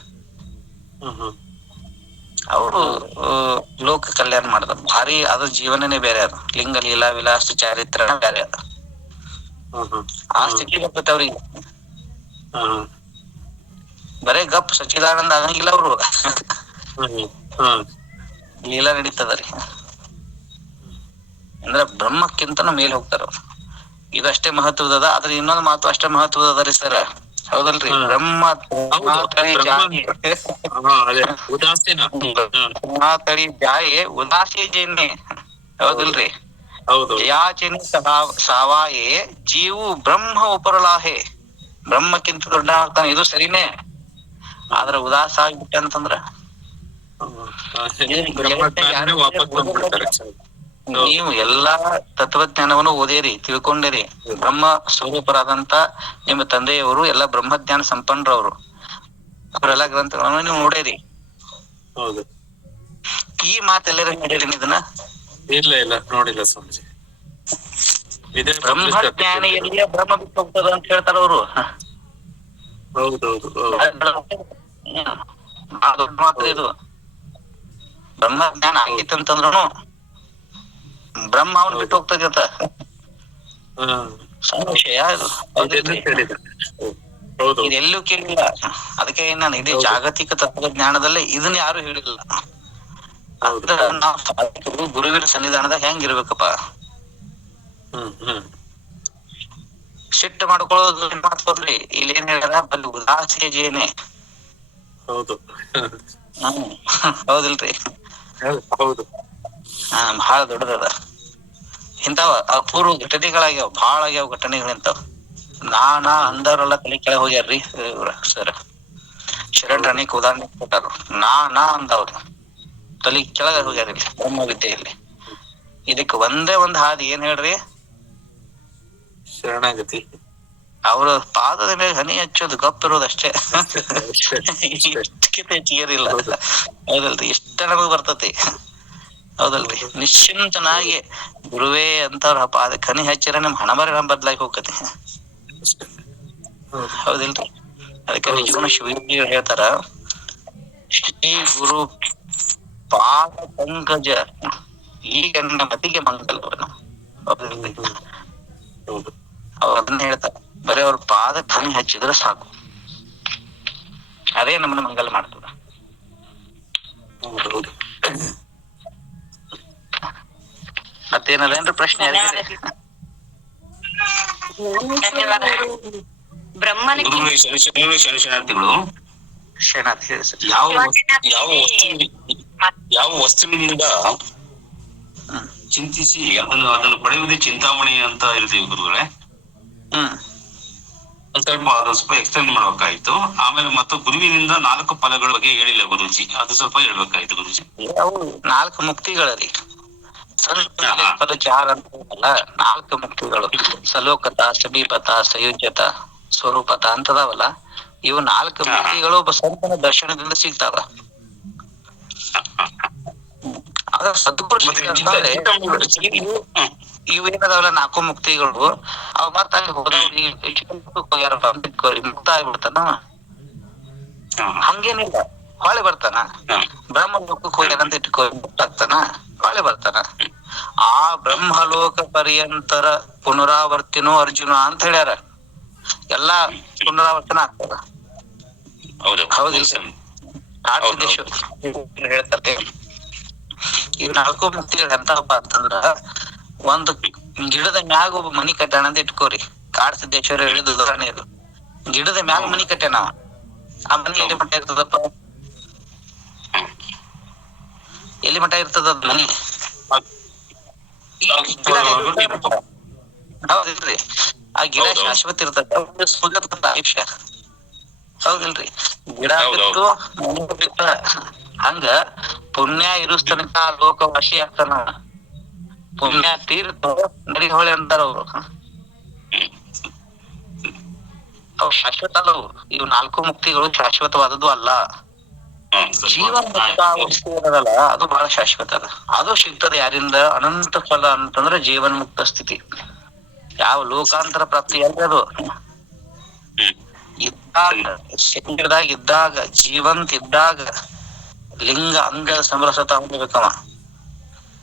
ಅವರು ಲೋಕ ಕಲ್ಯಾಣ ಮಾಡ್ದ ಭಾರಿ. ಅದ್ರ ಜೀವನನೇ ಬೇರೆ. ಅದು ಲಿಂಗ ಲೀಲಾ ವಿಲಾಸ ಚಾರಿತ್ರನ ಬೇರೆ. ಅದ ಆ ಸ್ಥಿತಿ ಬರ್ತೈತೆ ಅವ್ರಿಗೆ. ಬರೇ ಗಪ್ ಸಚ್ಚಿದಾನಂದ ಆಗಂಗಿಲ್ಲ ಅವರು. ಲೀಲಾ ನಡೀತದ್ರಿ. ಅಂದ್ರೆ ಬ್ರಹ್ಮಕ್ಕಿಂತನೂ ಮೇಲೆ ಹೋಗ್ತಾರ ಅವ್ರು. ಇದಷ್ಟೇ ಮಹತ್ವದ. ಆದ್ರೆ ಇನ್ನೊಂದು ಮಾತು ಅಷ್ಟೇ ಮಹತ್ವದ ರೀ ಸರ್. ಹೌದಲ್ರಿ? ಬ್ರಹ್ಮ ತಳಿ ಜಾಯೆ ಉದಾಸಿ ಜೇನೆ. ಹೌದಲ್ರಿ? ಯಾಚನೆ ಸಾವಾಯೇ ಜೀವು ಬ್ರಹ್ಮ ಉಪರಲಾಹೆ. ಬ್ರಹ್ಮಕ್ಕಿಂತ ದೊಡ್ಡ ಆಗ್ತಾನೆ, ಇದು ಸರಿನೇ. ಆದ್ರ ಉದಾಸ ಆಗ್ಬಿಟ್ಟೆ ಅಂತಂದ್ರ ನೀವು ಎಲ್ಲಾ ತತ್ವಜ್ಞಾನವನ್ನು ಓದೇರಿ, ತಿಳ್ಕೊಂಡಿರಿ. ಬ್ರಹ್ಮ ಸ್ವರೂಪರಾದಂತ ನಿಮ್ಮ ತಂದೆಯವರು ಎಲ್ಲಾ ಬ್ರಹ್ಮಜ್ಞಾನ ಸಂಪನ್ನರವರು. ಅವರೆಲ್ಲಾ ಗ್ರಂಥಗಳನ್ನು ನೀವು ನೋಡೇರಿ. ಈ ಮಾತೆಲ್ಲರೂ ನೋಡಿರಿ ಇದನ್ನ? ಇಲ್ಲ ನೋಡಿಲ್ಲ ಸ್ವಾಮೀಜಿ. ಬ್ರಹ್ಮಜ್ಞಾನಿಯಲ್ಲಿಯೇ ಬ್ರಹ್ಮ ಬಿಟ್ಟು ಹೋಗ್ತದ ಅಂತ ಹೇಳ್ತಾರ ಅವರು. ದೊಡ್ಡ ಮಾತ್ರ ಇದು. ಬ್ರಹ್ಮಜ್ಞಾನ ಆಗಿತ್ತಂತಂದ್ರು ಬ್ರಹ್ಮ ಅವನ್ ಬಿಟ್ಟು ಹೋಗ್ತದ. ವಿಷಯ ಇದೆಲ್ಲೂ ಕೇಳಿಲ್ಲ. ಅದಕ್ಕೆ ನಾನು ಇಡೀ ಜಾಗತಿಕ ತತ್ವಜ್ಞಾನದಲ್ಲೇ ಇದನ್ನ ಯಾರು ಹೇಳಿಲ್ಲ. ಗುರುವಿನ ಸನ್ನಿಧಾನದಾಗ ಹೆಂಗಿರ್ಬೇಕಪ್ಪ? ಸಿಟ್ಟು ಮಾಡ್ಕೊಳ್ಳೋದು ಮಾತ್ಕೊಡ್ರಿ. ಇಲ್ಲಿ ಏನ್ ಹೇಳ್ಯಾರ? ಬಲ್ಲಿ ಉದಾಸಿಯ ಜೇನೆ. ಹೌದಿಲ್ರಿ? ಬಹಳ ದೊಡ್ಡದದ. ಇಂತಾವ ಅಪೂರ್ವ ಘಟನೆಗಳಾಗ್ಯಾವ, ಬಹಳ ಆಗ್ಯಾವ ಘಟನೆಗಳಿಂತಾವ. ನಾನಾ ಅಂದವ್ರೆಲ್ಲ ತಲೆ ಕೆಳಗೆ ಹೋಗ್ಯಾರ್ರಿ ಸರ್. ಶರಣರ ಅನೇಕ ಉದಾಹರಣೆ ಕೊಟ್ಟಾರ. ನಾ ಅಂದವ್ರು ತಲೆ ಕೆಳಗೆ ಹೋಗ್ಯಾರ ಬ್ರಹ್ಮ ವಿದ್ಯೆಯಲ್ಲಿ. ಇದಕ್ಕೆ ಒಂದೇ ಒಂದ್ ಹಾದಿ ಏನ್ ಹೇಳ್ರಿ? ಶರಣಾಗತಿ. ಅವ್ರ ಪಾದದ ಮೇಲೆ ಹನಿ ಹಚ್ಚೋದು, ಗಪ್ ಇರೋದಷ್ಟೇ. ಇಷ್ಟಕ್ಕಿಂತ ಹೆಚ್ಚಿಗೆರಿಲ್ಲ. ಹೌದಲ್ರಿ? ಇಷ್ಟ ನಮಗ್ ಬರ್ತತಿ. ಹೌದಲ್ರಿ? ನಿಶ್ಚಿಂತನಾಗಿ ಗುರುವೇ ಅಂತವ್ರ ಪಾದಕ್ಕೆ ಹನಿ ಹಚ್ಚಿರ ನಿಮ್ ಹಣಬರ ಬದ್ಲಾಗಿ ಹೋಗತಿ. ಹೌದಿಲ್ರಿ? ಅದಕ್ಕೆ ನಿಜಗುಣ ಶಿವಯೋಗಿ ಹೇಳ್ತಾರ, ಶ್ರೀ ಗುರು ಪಾದ ಪಂಕಜ ಈಗ ನನ್ನ ಮತಿಗೆ ಮಂಗಲವನು. ಹೌದಿಲ್ರಿ? ಅವ್ರು ಅದನ್ನ ಹೇಳ್ತಾರ. ಬರೀ ಅವ್ರ ಪಾದಕ್ಕೆ ಹನಿ ಹಚ್ಚಿದ್ರೆ ಸಾಕು, ಅದೇ ನಮ್ಮನ್ನ ಮಂಗಲ ಮಾಡ್ತದ. ಮತ್ತೇನದೇನ್ರಿ ಪ್ರಶ್ನೆ? ಶರಣಾರ್ಥಿಗಳು ಯಾವ ವಸ್ತುವಿನಿಂದ ಚಿಂತಿಸಿ ಅದನ್ನು ಪಡೆಯುವುದೇ ಚಿಂತಾಮಣಿ ಅಂತ ಇರ್ತೀವಿ ಗುರುಗಳೇ. ಸ್ವಲ್ಪ ಎಕ್ಸ್ಪ್ಲೇನ್ ಮಾಡ್ಬೇಕಾಯ್ತು. ಆಮೇಲೆ ಮತ್ತು ಗುರುವಿನಿಂದ 4 ಫಲಗಳ ಬಗ್ಗೆ ಹೇಳಿಲ್ಲ ಗುರುಜಿ, ಅದು ಸ್ವಲ್ಪ ಹೇಳ್ಬೇಕಾಯ್ತು ಗುರುಜಿ. ಅವು 4 ಮುಕ್ತಿಗಳರಿ. ಫಲ 4 ಅಂತಲ್ಲ, 4 ಮುಕ್ತಿಗಳು. ಸಲೋಕತ, ಸಮೀಪತ, ಸಯುಜ್ಯತ, ಸ್ವರೂಪತ ಅಂತದಾವಲ್ಲ, ಇವು 4 ಮುಕ್ತಿಗಳು ಒಬ್ಬ ಸಂತನ ದರ್ಶನದಿಂದ ಸಿಗ್ತಾವ. ಇವೇನದಾವಲ್ಲ 4 ಮುಕ್ತಿಗಳು, ಅವ್ ಮತ್ತ ಅಲ್ಲಿ ಹೋದವ್ರಿಗೆ ಮುಕ್ತ ಆಗ್ಬಿಡ್ತಾನ. ಹಂಗೇನಿಲ್ಲ, ಹೊಳೆ ಬರ್ತಾನ. ಬ್ರಹ್ಮ ಲೋಕಕ್ಕೆ ಹೋಗ್ಯಾರಂತ ಇಟ್ಕೋ, ಮುಕ್ತ ಆಗ್ತಾನ, ಹೊಳೆ ಬರ್ತಾನ. ಆ ಬ್ರಹ್ಮಲೋಕ ಪರ್ಯಂತರ ಪುನರಾವರ್ತಿನೋ ಅರ್ಜುನ ಅಂತ ಹೇಳ್ಯಾರ. ಎಲ್ಲಾ ಪುನರಾವರ್ತನ ಆಗ್ತದ. ಹೌದಿಲ್ಲ? ಹೇಳ್ತಾರೆ ಈ 4 ಮುಕ್ತಿಗಳು ಎಂತಪ್ಪ ಅಂತಂದ್ರ, ಒಂದು ಗಿಡದ ಮ್ಯಾಗ ಒಬ್ಬ ಮನಿ ಕಟ್ಟಾಣ ಅಂತ ಇಟ್ಕೋರಿ. ಕಾಡಸಿದ್ದೇಶ್ವರ ಹೇಳಿದ ಉದಾಹರಣೆ ಇದು. ಗಿಡದ ಮ್ಯಾಗ ಮನಿ ಕಟ್ಟೆ ನಾವ, ಆ ಮನಿ ಎಲ್ಲಿ ಮಟ್ಟ ಇರ್ತದಪ್ಪ? ಎಲ್ಲಿ ಮಟ್ಟ ಇರ್ತದ ಅದ್ ಮನಿ? ಹೌದಿಲ್ರಿ? ಆ ಗಿಡ ಶಾಶ್ವತ ಇರ್ತದ, ಆಯುಷ್ಯ. ಹೌದಿಲ್ರಿ? ಗಿಡ ಬಿಟ್ಟು ಬಿಟ್ಟ ಹಂಗ ಪುಣ್ಯ ಇರುಸ್ ತನಕ ಲೋಕ ವಶಿ ಆಗ್ತಾನ. ಪುಣ್ಯ ತೀರ್ತು ನಡಿ ಹೊಳೆ ಅಂತಾರ ಅವ್ರು. ಅವು ಶಾಶ್ವತ ಅಲ್ಲವು. ಇವು 4 ಮುಕ್ತಿಗಳು ಶಾಶ್ವತವಾದದ್ದು ಅಲ್ಲ. ಜೀವನ ಮುಕ್ತ ವಸ್ತುದಲ್ಲ, ಅದು ಬಹಳ ಶಾಶ್ವತ ಅದ. ಅದು ಸಿಗ್ತದೆ ಯಾರಿಂದ? ಅನಂತ ಫಲ ಅಂತಂದ್ರೆ ಜೀವನ್ ಮುಕ್ತ ಸ್ಥಿತಿ. ಯಾವ ಲೋಕಾಂತರ ಪ್ರಾಪ್ತಿ ಅದು ಇದ್ದಾಗ, ಶರೀರದಾಗ ಇದ್ದಾಗ, ಜೀವಂತ ಇದ್ದಾಗ ಲಿಂಗ ಅಂಗ ಸಮರಸತ ಹೊಂದಬೇಕವ.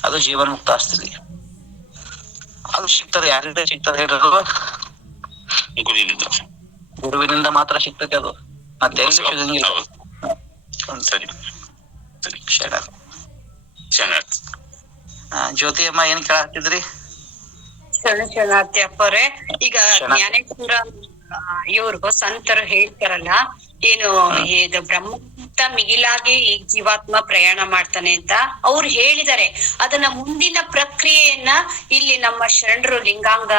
ಅದು ಜೀವನ್ ಮುಕ್ತ ಸ್ಥಿತಿ. ಅದು ಸಿಗ್ತದೆ ಯಾರಿಂದ ಸಿಗ್ತದೆ ಹೇಳಿದ್ರು? ಗುರುವಿನಿಂದ ಮಾತ್ರ ಸಿಗ್ತದೆ ಅದು, ಮತ್ತೆ ಎಲ್ಲಿ ಸಿಗಂಗಿಲ್ಲ. ಜ್ಯೋತಿ ಅಮ್ಮ ಏನ್ ಕೇಳಾಕ್ತಿದ್ರಿ? ಶರಣಾರ್ಥಿ ಅಪ್ಪವ್ರೆ, ಈಗ ಜ್ಞಾನೇಶ್ವರ ಇವ್ರು ಸಂತರು ಹೇಳ್ತಾರಲ್ಲ, ಏನು ಇದು ಬ್ರಹ್ಮಕ್ಕಿಂತ ಮಿಗಿಲಾಗಿ ಈ ಜೀವಾತ್ಮ ಪ್ರಯಾಣ ಮಾಡ್ತಾನೆ ಅಂತ ಅವ್ರು ಹೇಳಿದ್ದಾರೆ. ಅದನ್ನ ಮುಂದಿನ ಪ್ರಕ್ರಿಯೆಯನ್ನ ಇಲ್ಲಿ ನಮ್ಮ ಶರಣರು ಲಿಂಗಾಂಗ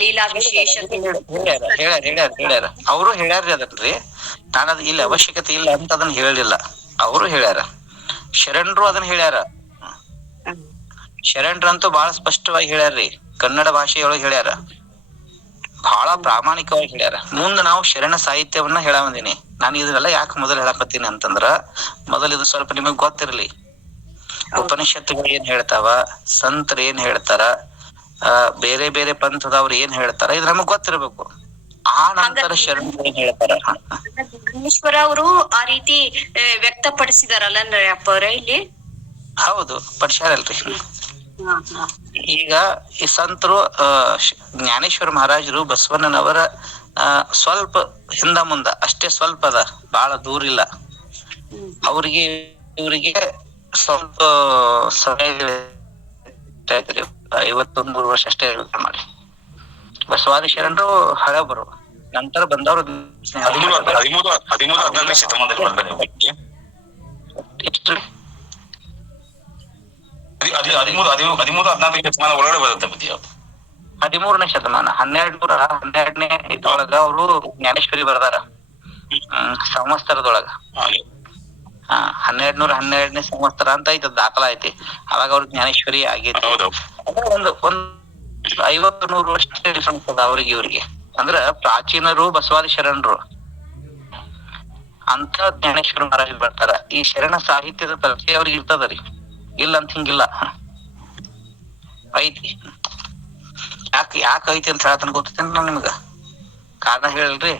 ಲೀಲಾ ವಿಶೇಷ ಹೇಳ್ಯಾರ. ಅವರು ಹೇಳ್ಯಾರ್ರಿ ಅದನ್ರಿ. ನಾನದ್ ಇಲ್ಲಿ ಅವಶ್ಯಕತೆ ಇಲ್ಲ ಅಂತ ಅದನ್ನ ಹೇಳಿಲ್ಲ. ಅವರು ಹೇಳ್ಯಾರ, ಶರಣರು ಅದನ್ನ ಹೇಳ್ಯಾರ. ಶರಣರಂತೂ ಬಹಳ ಸ್ಪಷ್ಟವಾಗಿ ಹೇಳ್ಯಾರ್ರಿ. ಕನ್ನಡ ಭಾಷೆಯೊಳಗೆ ಹೇಳ್ಯಾರ, ಬಹಳ ಪ್ರಾಮಾಣಿಕವಾಗಿ ಹೇಳ್ಯಾರ. ಮುಂದ ನಾವು ಶರಣ ಸಾಹಿತ್ಯವನ್ನ ಹೇಳಾವಂದಿನಿ. ನಾನು ಇದನ್ನೆಲ್ಲ ಯಾಕೆ ಮೊದಲು ಹೇಳಾಕತ್ತೀನಿ ಅಂತಂದ್ರ, ಮೊದಲು ಇದು ಸ್ವಲ್ಪ ನಿಮಗ್ ಗೊತ್ತಿರ್ಲಿ. ಉಪನಿಷತ್ತುಗಳು ಏನ್ ಹೇಳ್ತಾವ, ಸಂತರ ಏನ್ ಹೇಳ್ತಾರ, ಬೇರೆ ಬೇರೆ ಪಂಥದವ್ರು ಏನ್ ಹೇಳ್ತಾರ, ಇದು ನಮಗ್ ಗೊತ್ತಿರ್ಬೇಕು. ಆ ನಂತರ ಶರಣರು ಏನ್ ಹೇಳ್ತಾರ. ಜ್ಞಾನೇಶ್ವರ ಅವರು ಆ ರೀತಿ ವ್ಯಕ್ತಪಡಿಸಿದಾರಲ್ಲ ಅಪ್ಪವ್ರೆ ಇಲ್ಲಿ? ಹೌದು, ಪಡಿಸ್ಯಾರಲ್ರಿ. ಈಗ ಈ ಸಂತರು ಜ್ಞಾನೇಶ್ವರ ಮಹಾರಾಜರು ಬಸವಣ್ಣನವರ ಸ್ವಲ್ಪ ಹಿಂದ ಮುಂದ ಅಷ್ಟೇ, ಸ್ವಲ್ಪ ಅದ, ಬಹಳ ದೂರ ಇಲ್ಲ. ಅವ್ರಿಗೆ ಇವರಿಗೆ ಸ್ವಲ್ಪ ಸಮಯ, 51 ವರ್ಷ ಅಷ್ಟೇ ಮಾಡಿ. ಬಸವಾದಿ ಶರಣರು ಹಳಬರು, ನಂತರ ಬಂದವರು 13-14ನೇ ಶತಮಾನದಲ್ಲಿ ಬರ್ತಾರೆ. ಎಷ್ಟು? 13-14ನೇ ಶತಮಾನ ಒಳಗಡೆ ಬರುತ್ತೆ ಬುದ್ಧಿ. 13ನೇ ಶತಮಾನ, 1212ನೇ ಇದ್ರೊಳಗ ಅವರು ಜ್ಞಾನೇಶ್ವರಿ ಬರ್ದಾರ, ಸಂವತ್ಸರದೊಳಗ. 1212ನೇ ಸಂವತ್ಸರ ಅಂತ ಐತಿ, ದಾಖಲ ಐತಿ. ಅವಾಗ ಅವ್ರ ಜ್ಞಾನೇಶ್ವರಿ ಆಗೈತಿ. ಒಂದು 50-100 ವರ್ಷ ಅವ್ರಿಗೆ ಇವ್ರಿಗೆ. ಅಂದ್ರ ಪ್ರಾಚೀನರು ಬಸವಾದಿ ಶರಣರು ಅಂತ ಜ್ಞಾನೇಶ್ವರ ಮಹಾರಾಜ್ ಬರ್ತಾರ. ಈ ಶರಣ ಸಾಹಿತ್ಯದ ಪರಿಚಯ ಅವ್ರಿಗೆ ಇರ್ತದರಿ, ಇಲ್ಲ ಅಂತ ಹಿಂಗಿಲ್ಲ, ಐತಿ. ಯಾಕೆ ಐತಿ ಅಂತ ಹೇಳ್ತಾನೆ ಗೊತ್ತೇನ್ ನಾವ್ ನಿಮ್ಗ? ಕಾರಣ ಹೇಳ್ರಿ,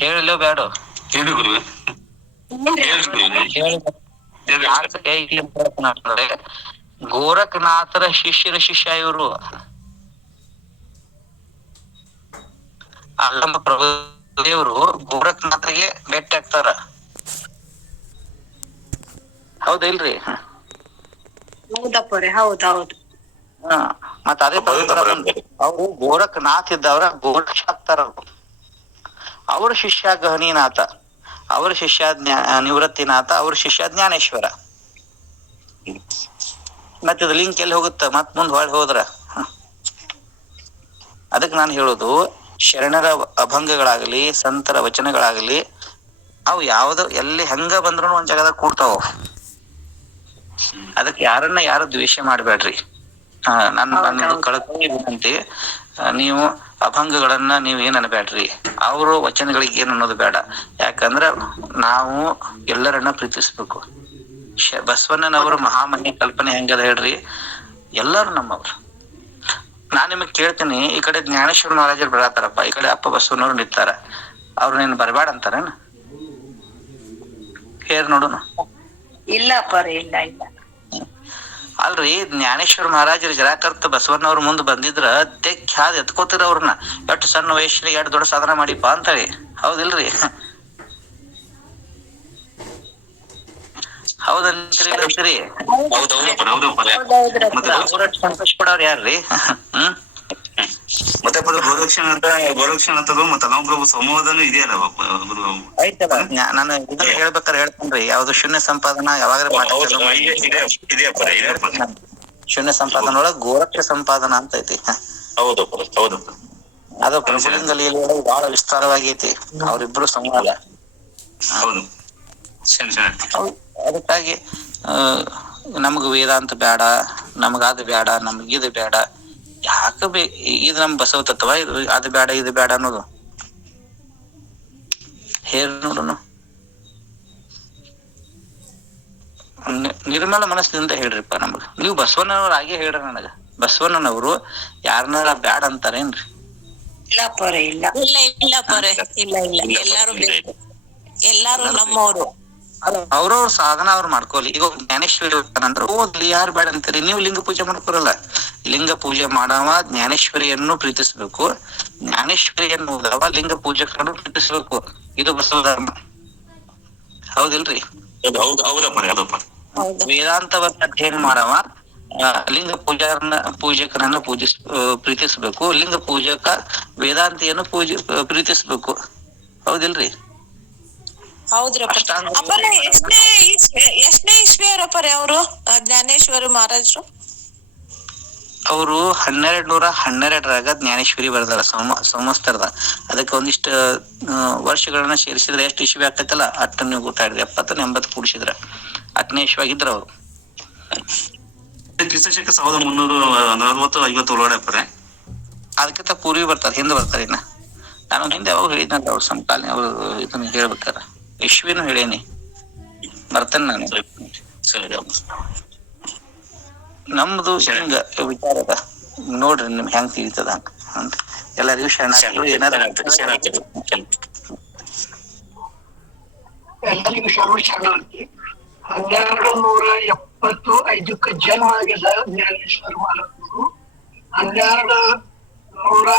ಹೇಳಿಲ್ಲೋ ಬೇಡ? ಐತಿ ಅಂತ ಹೇಳ್ತಾನೆ. ಗೋರಖನಾಥರ ಶಿಷ್ಯರ ಶಿಷ್ಯ ಇವರು. ಅಲ್ಲಮ್ಮ ಪ್ರಭುದೇವರು ಗೋರಖನಾಥರಿಗೆ ಭೇಟಿ ಆಗ್ತಾರ, ಹೌದಿಲ್ರಿ? ಹೌದಪ್ಪರೆ, ಹೌದೌದು. ಮತ್ತ ಅದೇ ಅವ್ರು ಗೋರಖನಾಥ್ ಇದ್ದವ್ರ ಗೋರಕ್ಷ ಆಗ್ತಾರ. ಅವ್ರ ಶಿಷ್ಯ ಗಹನಿನಾಥ, ಅವ್ರ ಶಿಷ್ಯ ನಿವೃತ್ತಿನಾಥ, ಅವ್ರ ಶಿಷ್ಯ ಜ್ಞಾನೇಶ್ವರ. ಮತ್ತ ಇದು ಲಿಂಕ್ ಎಲ್ಲಿ ಹೋಗುತ್ತ? ಮತ್ ಮುಂದ್ ಹೊಳ್ ಹೋದ್ರ. ಅದಕ್ಕೆ ನಾನು ಹೇಳುದು, ಶರಣರ ಅಭಂಗಗಳಾಗಲಿ, ಸಂತರ ವಚನಗಳಾಗಲಿ, ಅವು ಯಾವ್ದು ಎಲ್ಲಿ ಹೆಂಗ ಬಂದ್ರು ಒಂದ್ ಜಾಗದಾಗ ಕೂಡ್ತಾವ. ಅದಕ್ಕೆ ಯಾರು ದ್ವೇಷ ಮಾಡ್ಬೇಡ್ರಿ. ನನ್ನದು ಕಳಕಳಿ ವಿನಂತಿ, ನೀವು ಅಭಂಗಗಳನ್ನ ನೀವ್ ಏನ್ ಅನ್ಬೇಡ್ರಿ, ಅವರು ವಚನಗಳಿಗೆ ಏನ್ ಅನ್ನೋದು ಬೇಡ. ಯಾಕಂದ್ರ ನಾವು ಎಲ್ಲರನ್ನ ಪ್ರೀತಿಸ್ಬೇಕು. ಬಸವಣ್ಣನವರು ಮಹಾಮನ್ಯ ಕಲ್ಪನೆ ಹೆಂಗದ ಹೇಳ್ರಿ, ಎಲ್ಲಾರು ನಮ್ಮವ್ರು. ನಾನ್ ನಿಮಗ್ ಕೇಳ್ತೀನಿ, ಈ ಕಡೆ ಜ್ಞಾನೇಶ್ವರ ಮಹಾರಾಜರು ಬರತಾರಪ್ಪ, ಈ ಕಡೆ ಅಪ್ಪ ಬಸವಣ್ಣವ್ರು ನಿಂತಾರ, ಅವ್ರು ನೀನ್ ಬರ್ಬೇಡ ಅಂತಾರೇನ? ಹೇರ್ ನೋಡುನು. ಇಲ್ಲ ಅಪ್ಪರ, ಇಲ್ಲ ಇಲ್ಲ. ಅಲ್ರಿ, ಜ್ಞಾನೇಶ್ವರ ಮಹಾರಾಜರು ಜರಾಕರ್ತ ಬಸವಣ್ಣವ್ರ ಮುಂದ್ ಬಂದಿದ್ರ ತೆಕ್ ಹಾದ್ ಎತ್ಕೋತಿರ ಅವ್ರನ್ನ. ಎಷ್ಟು ಸಣ್ಣ ವಯಸ್ಸಿಗೆ ಎಷ್ಟು ದೊಡ್ಡ ಸಾಧನ ಮಾಡಿಪ್ಪ ಅಂತೇಳಿ, ಹೌದಿಲ್ರಿ? ಹೌದಂತೀರಿ? ಸಂತೋಷ ಪಡೋರು ಯಾರ್ರಿ? ಮತ್ತೆ ಗೋರಕ್ಷಣ ಅಂತದ್ದು ಮತ್ತೆ ನವಪ್ರಭು ಸಂವಾದನೂ ಇದೆಯಲ್ಲ ಆಯ್ತಲ್ಲ ನಾನು ಇದನ್ನ ಹೇಳ್ಬೇಕಾದ್ರೆ ಹೇಳ್ತೇನ್ರಿ, ಯಾವ್ದು ಶೂನ್ಯ ಸಂಪಾದನಾ ಯಾವಾಗ ಶೂನ್ಯ ಸಂಪಾದನ ಒಳಗ ಗೋರಕ್ಷ ಸಂಪಾದನಾ ಅಂತ ಐತಿ. ಅದು ಪ್ರಭುಲಿಂಗ ಲೀಲೆಯೊಳಗೆ ಬಹಳ ವಿಸ್ತಾರವಾಗಿ ಐತಿ ಅವ್ರಿಬ್ರು ಸಂವಾದ. ಅದಕ್ಕಾಗಿ ನಮಗ್ ವೇದಾಂತ ಬೇಡ, ನಮಗಾದ ಬೇಡ, ನಮಗಿದು ಬೇಡ, ಯಾಕ ಇದು ನಮ್ ಬಸವ ತತ್ವ, ಇದು ಅದು ಬೇಡ ಇದು ಬೇಡ ಅನ್ನೋದು ಹೇಳಿ ನೋಡೋಣ. ನಿರ್ಮಲ ಮನಸ್ಸಿನಿಂದ ಹೇಳ್ರಿಪ್ಪ ನಮಗ. ನೀವು ಬಸವಣ್ಣನವ್ರ ಹಾಗೆ ಹೇಳ್ರಿ ನನಗ. ಬಸವಣ್ಣನವರು ಯಾರನ್ನಾರ ಬ್ಯಾಡ ಅಂತಾರೇನ್ರಿ? ಇಲ್ಲ ಪರ ಇಲ್ಲ ಇಲ್ಲ ಇಲ್ಲ ಪರ ಇಲ್ಲ ಇಲ್ಲ, ಎಲ್ಲಾರು ಬೇಕು, ಎಲ್ಲಾರು ನಮ್ಮವ್ರು. ಅವ್ರವ್ರ ಸಾಧನ ಅವ್ರು ಮಾಡ್ಕೋಲಿ. ಈಗ ಜ್ಞಾನೇಶ್ವರಿ ಅಂದ್ರ ಓದ್ಲಿ, ಯಾರು ಬೇಡ ಅಂತೀರಿ? ನೀವು ಲಿಂಗ ಪೂಜೆ ಮಾಡ್ಕೊರಲ್ಲ. ಲಿಂಗ ಪೂಜೆ ಮಾಡವ ಜ್ಞಾನೇಶ್ವರಿಯನ್ನು ಪ್ರೀತಿಸ್ಬೇಕು, ಜ್ಞಾನೇಶ್ವರಿಯನ್ನು ಓದವ ಲಿಂಗ ಪೂಜಕರನ್ನು ಪ್ರೀತಿಸ್ಬೇಕು. ಇದು ಬಸವ ಧರ್ಮ, ಹೌದಿಲ್ರಿ? ವೇದಾಂತವನ್ನ ಅಧ್ಯಯನ ಮಾಡವ ಲಿಂಗ ಪೂಜಕರನ್ನ ಪ್ರೀತಿಸ್ಬೇಕು, ಲಿಂಗ ಪೂಜಕ ವೇದಾಂತಿಯನ್ನು ಪ್ರೀತಿಸ್ಬೇಕು, ಹೌದಿಲ್ರಿ? ಹೌದ್ರಪ್ಪ. ಅಪ್ಪರ ಎಷ್ಟನೇ ಇಸ್ವಿಯವರಪ್ಪರೇ ಅವರು ಜ್ಞಾನೇಶ್ವರ ಮಹಾರಾಜರು? ಅವರು 1212ರಾಗ ಜ್ಞಾನೇಶ್ವರಿ ಬರ್ದಾರ ಸಂವತ್ಸರದ. ಅದಕ್ಕೆ ಒಂದಿಷ್ಟು ವರ್ಷಗಳನ್ನ ಸೇರಿಸಿದ್ರೆ ಎಷ್ಟು ಇಸ್ವಿ ಆಗ್ತೈತಲ್ಲ ಅಷ್ಟು ನೀವು ಗೊತ್ತಾಡಿದ್ರಿ. 70 80 ಕೂಡಿಸಿದ್ರ 8ನೇ ಇಸ್ವಿ ಆಗಿದ್ರ ಅವ್ರು. ಕ್ರಿಸ್ತಶಕ 1340-50 ಒಳಗಡೆ ಪರೆ. ಅದಕ್ಕಿಂತ ಪೂರ್ವಿ ಬರ್ತಾರೆ, ಹಿಂದೆ ಬರ್ತಾರೆ. ಇನ್ನ ನಾನು ಹಿಂದೆ ಯಾವಾಗ ಹೇಳಿದ್ನಲ್ಲ ಅವ್ರ ಸಮಕಾಲೀನ ಅವ್ರು ಇದನ್ನ ಹೇಳ್ಬೇಕಾರ ಇಶ್ವಿನೂ ಹೇಳೇನಿ, ಬರ್ತೇನೆ ನಾನು. ನಮ್ದು ಹಿಂಗ ವಿಚಾರದ ನೋಡ್ರಿ ನಿಮ್ಗೆ ಹೆಂಗ್ ತಿಳಿತದ ಅಂತ. ಎಲ್ಲರಿಗೂ ಶರಣಾರ್ಥಿಗಳು. ಎಲ್ಲರಿಗೂ ಶರಣಾರ್ಥಿ. 1275 ಜನ್ಮ ಆಗಿದ್ದ ಜ್ಞಾನೇಶ್ವರ ಮಹಾರಾಜರು 1200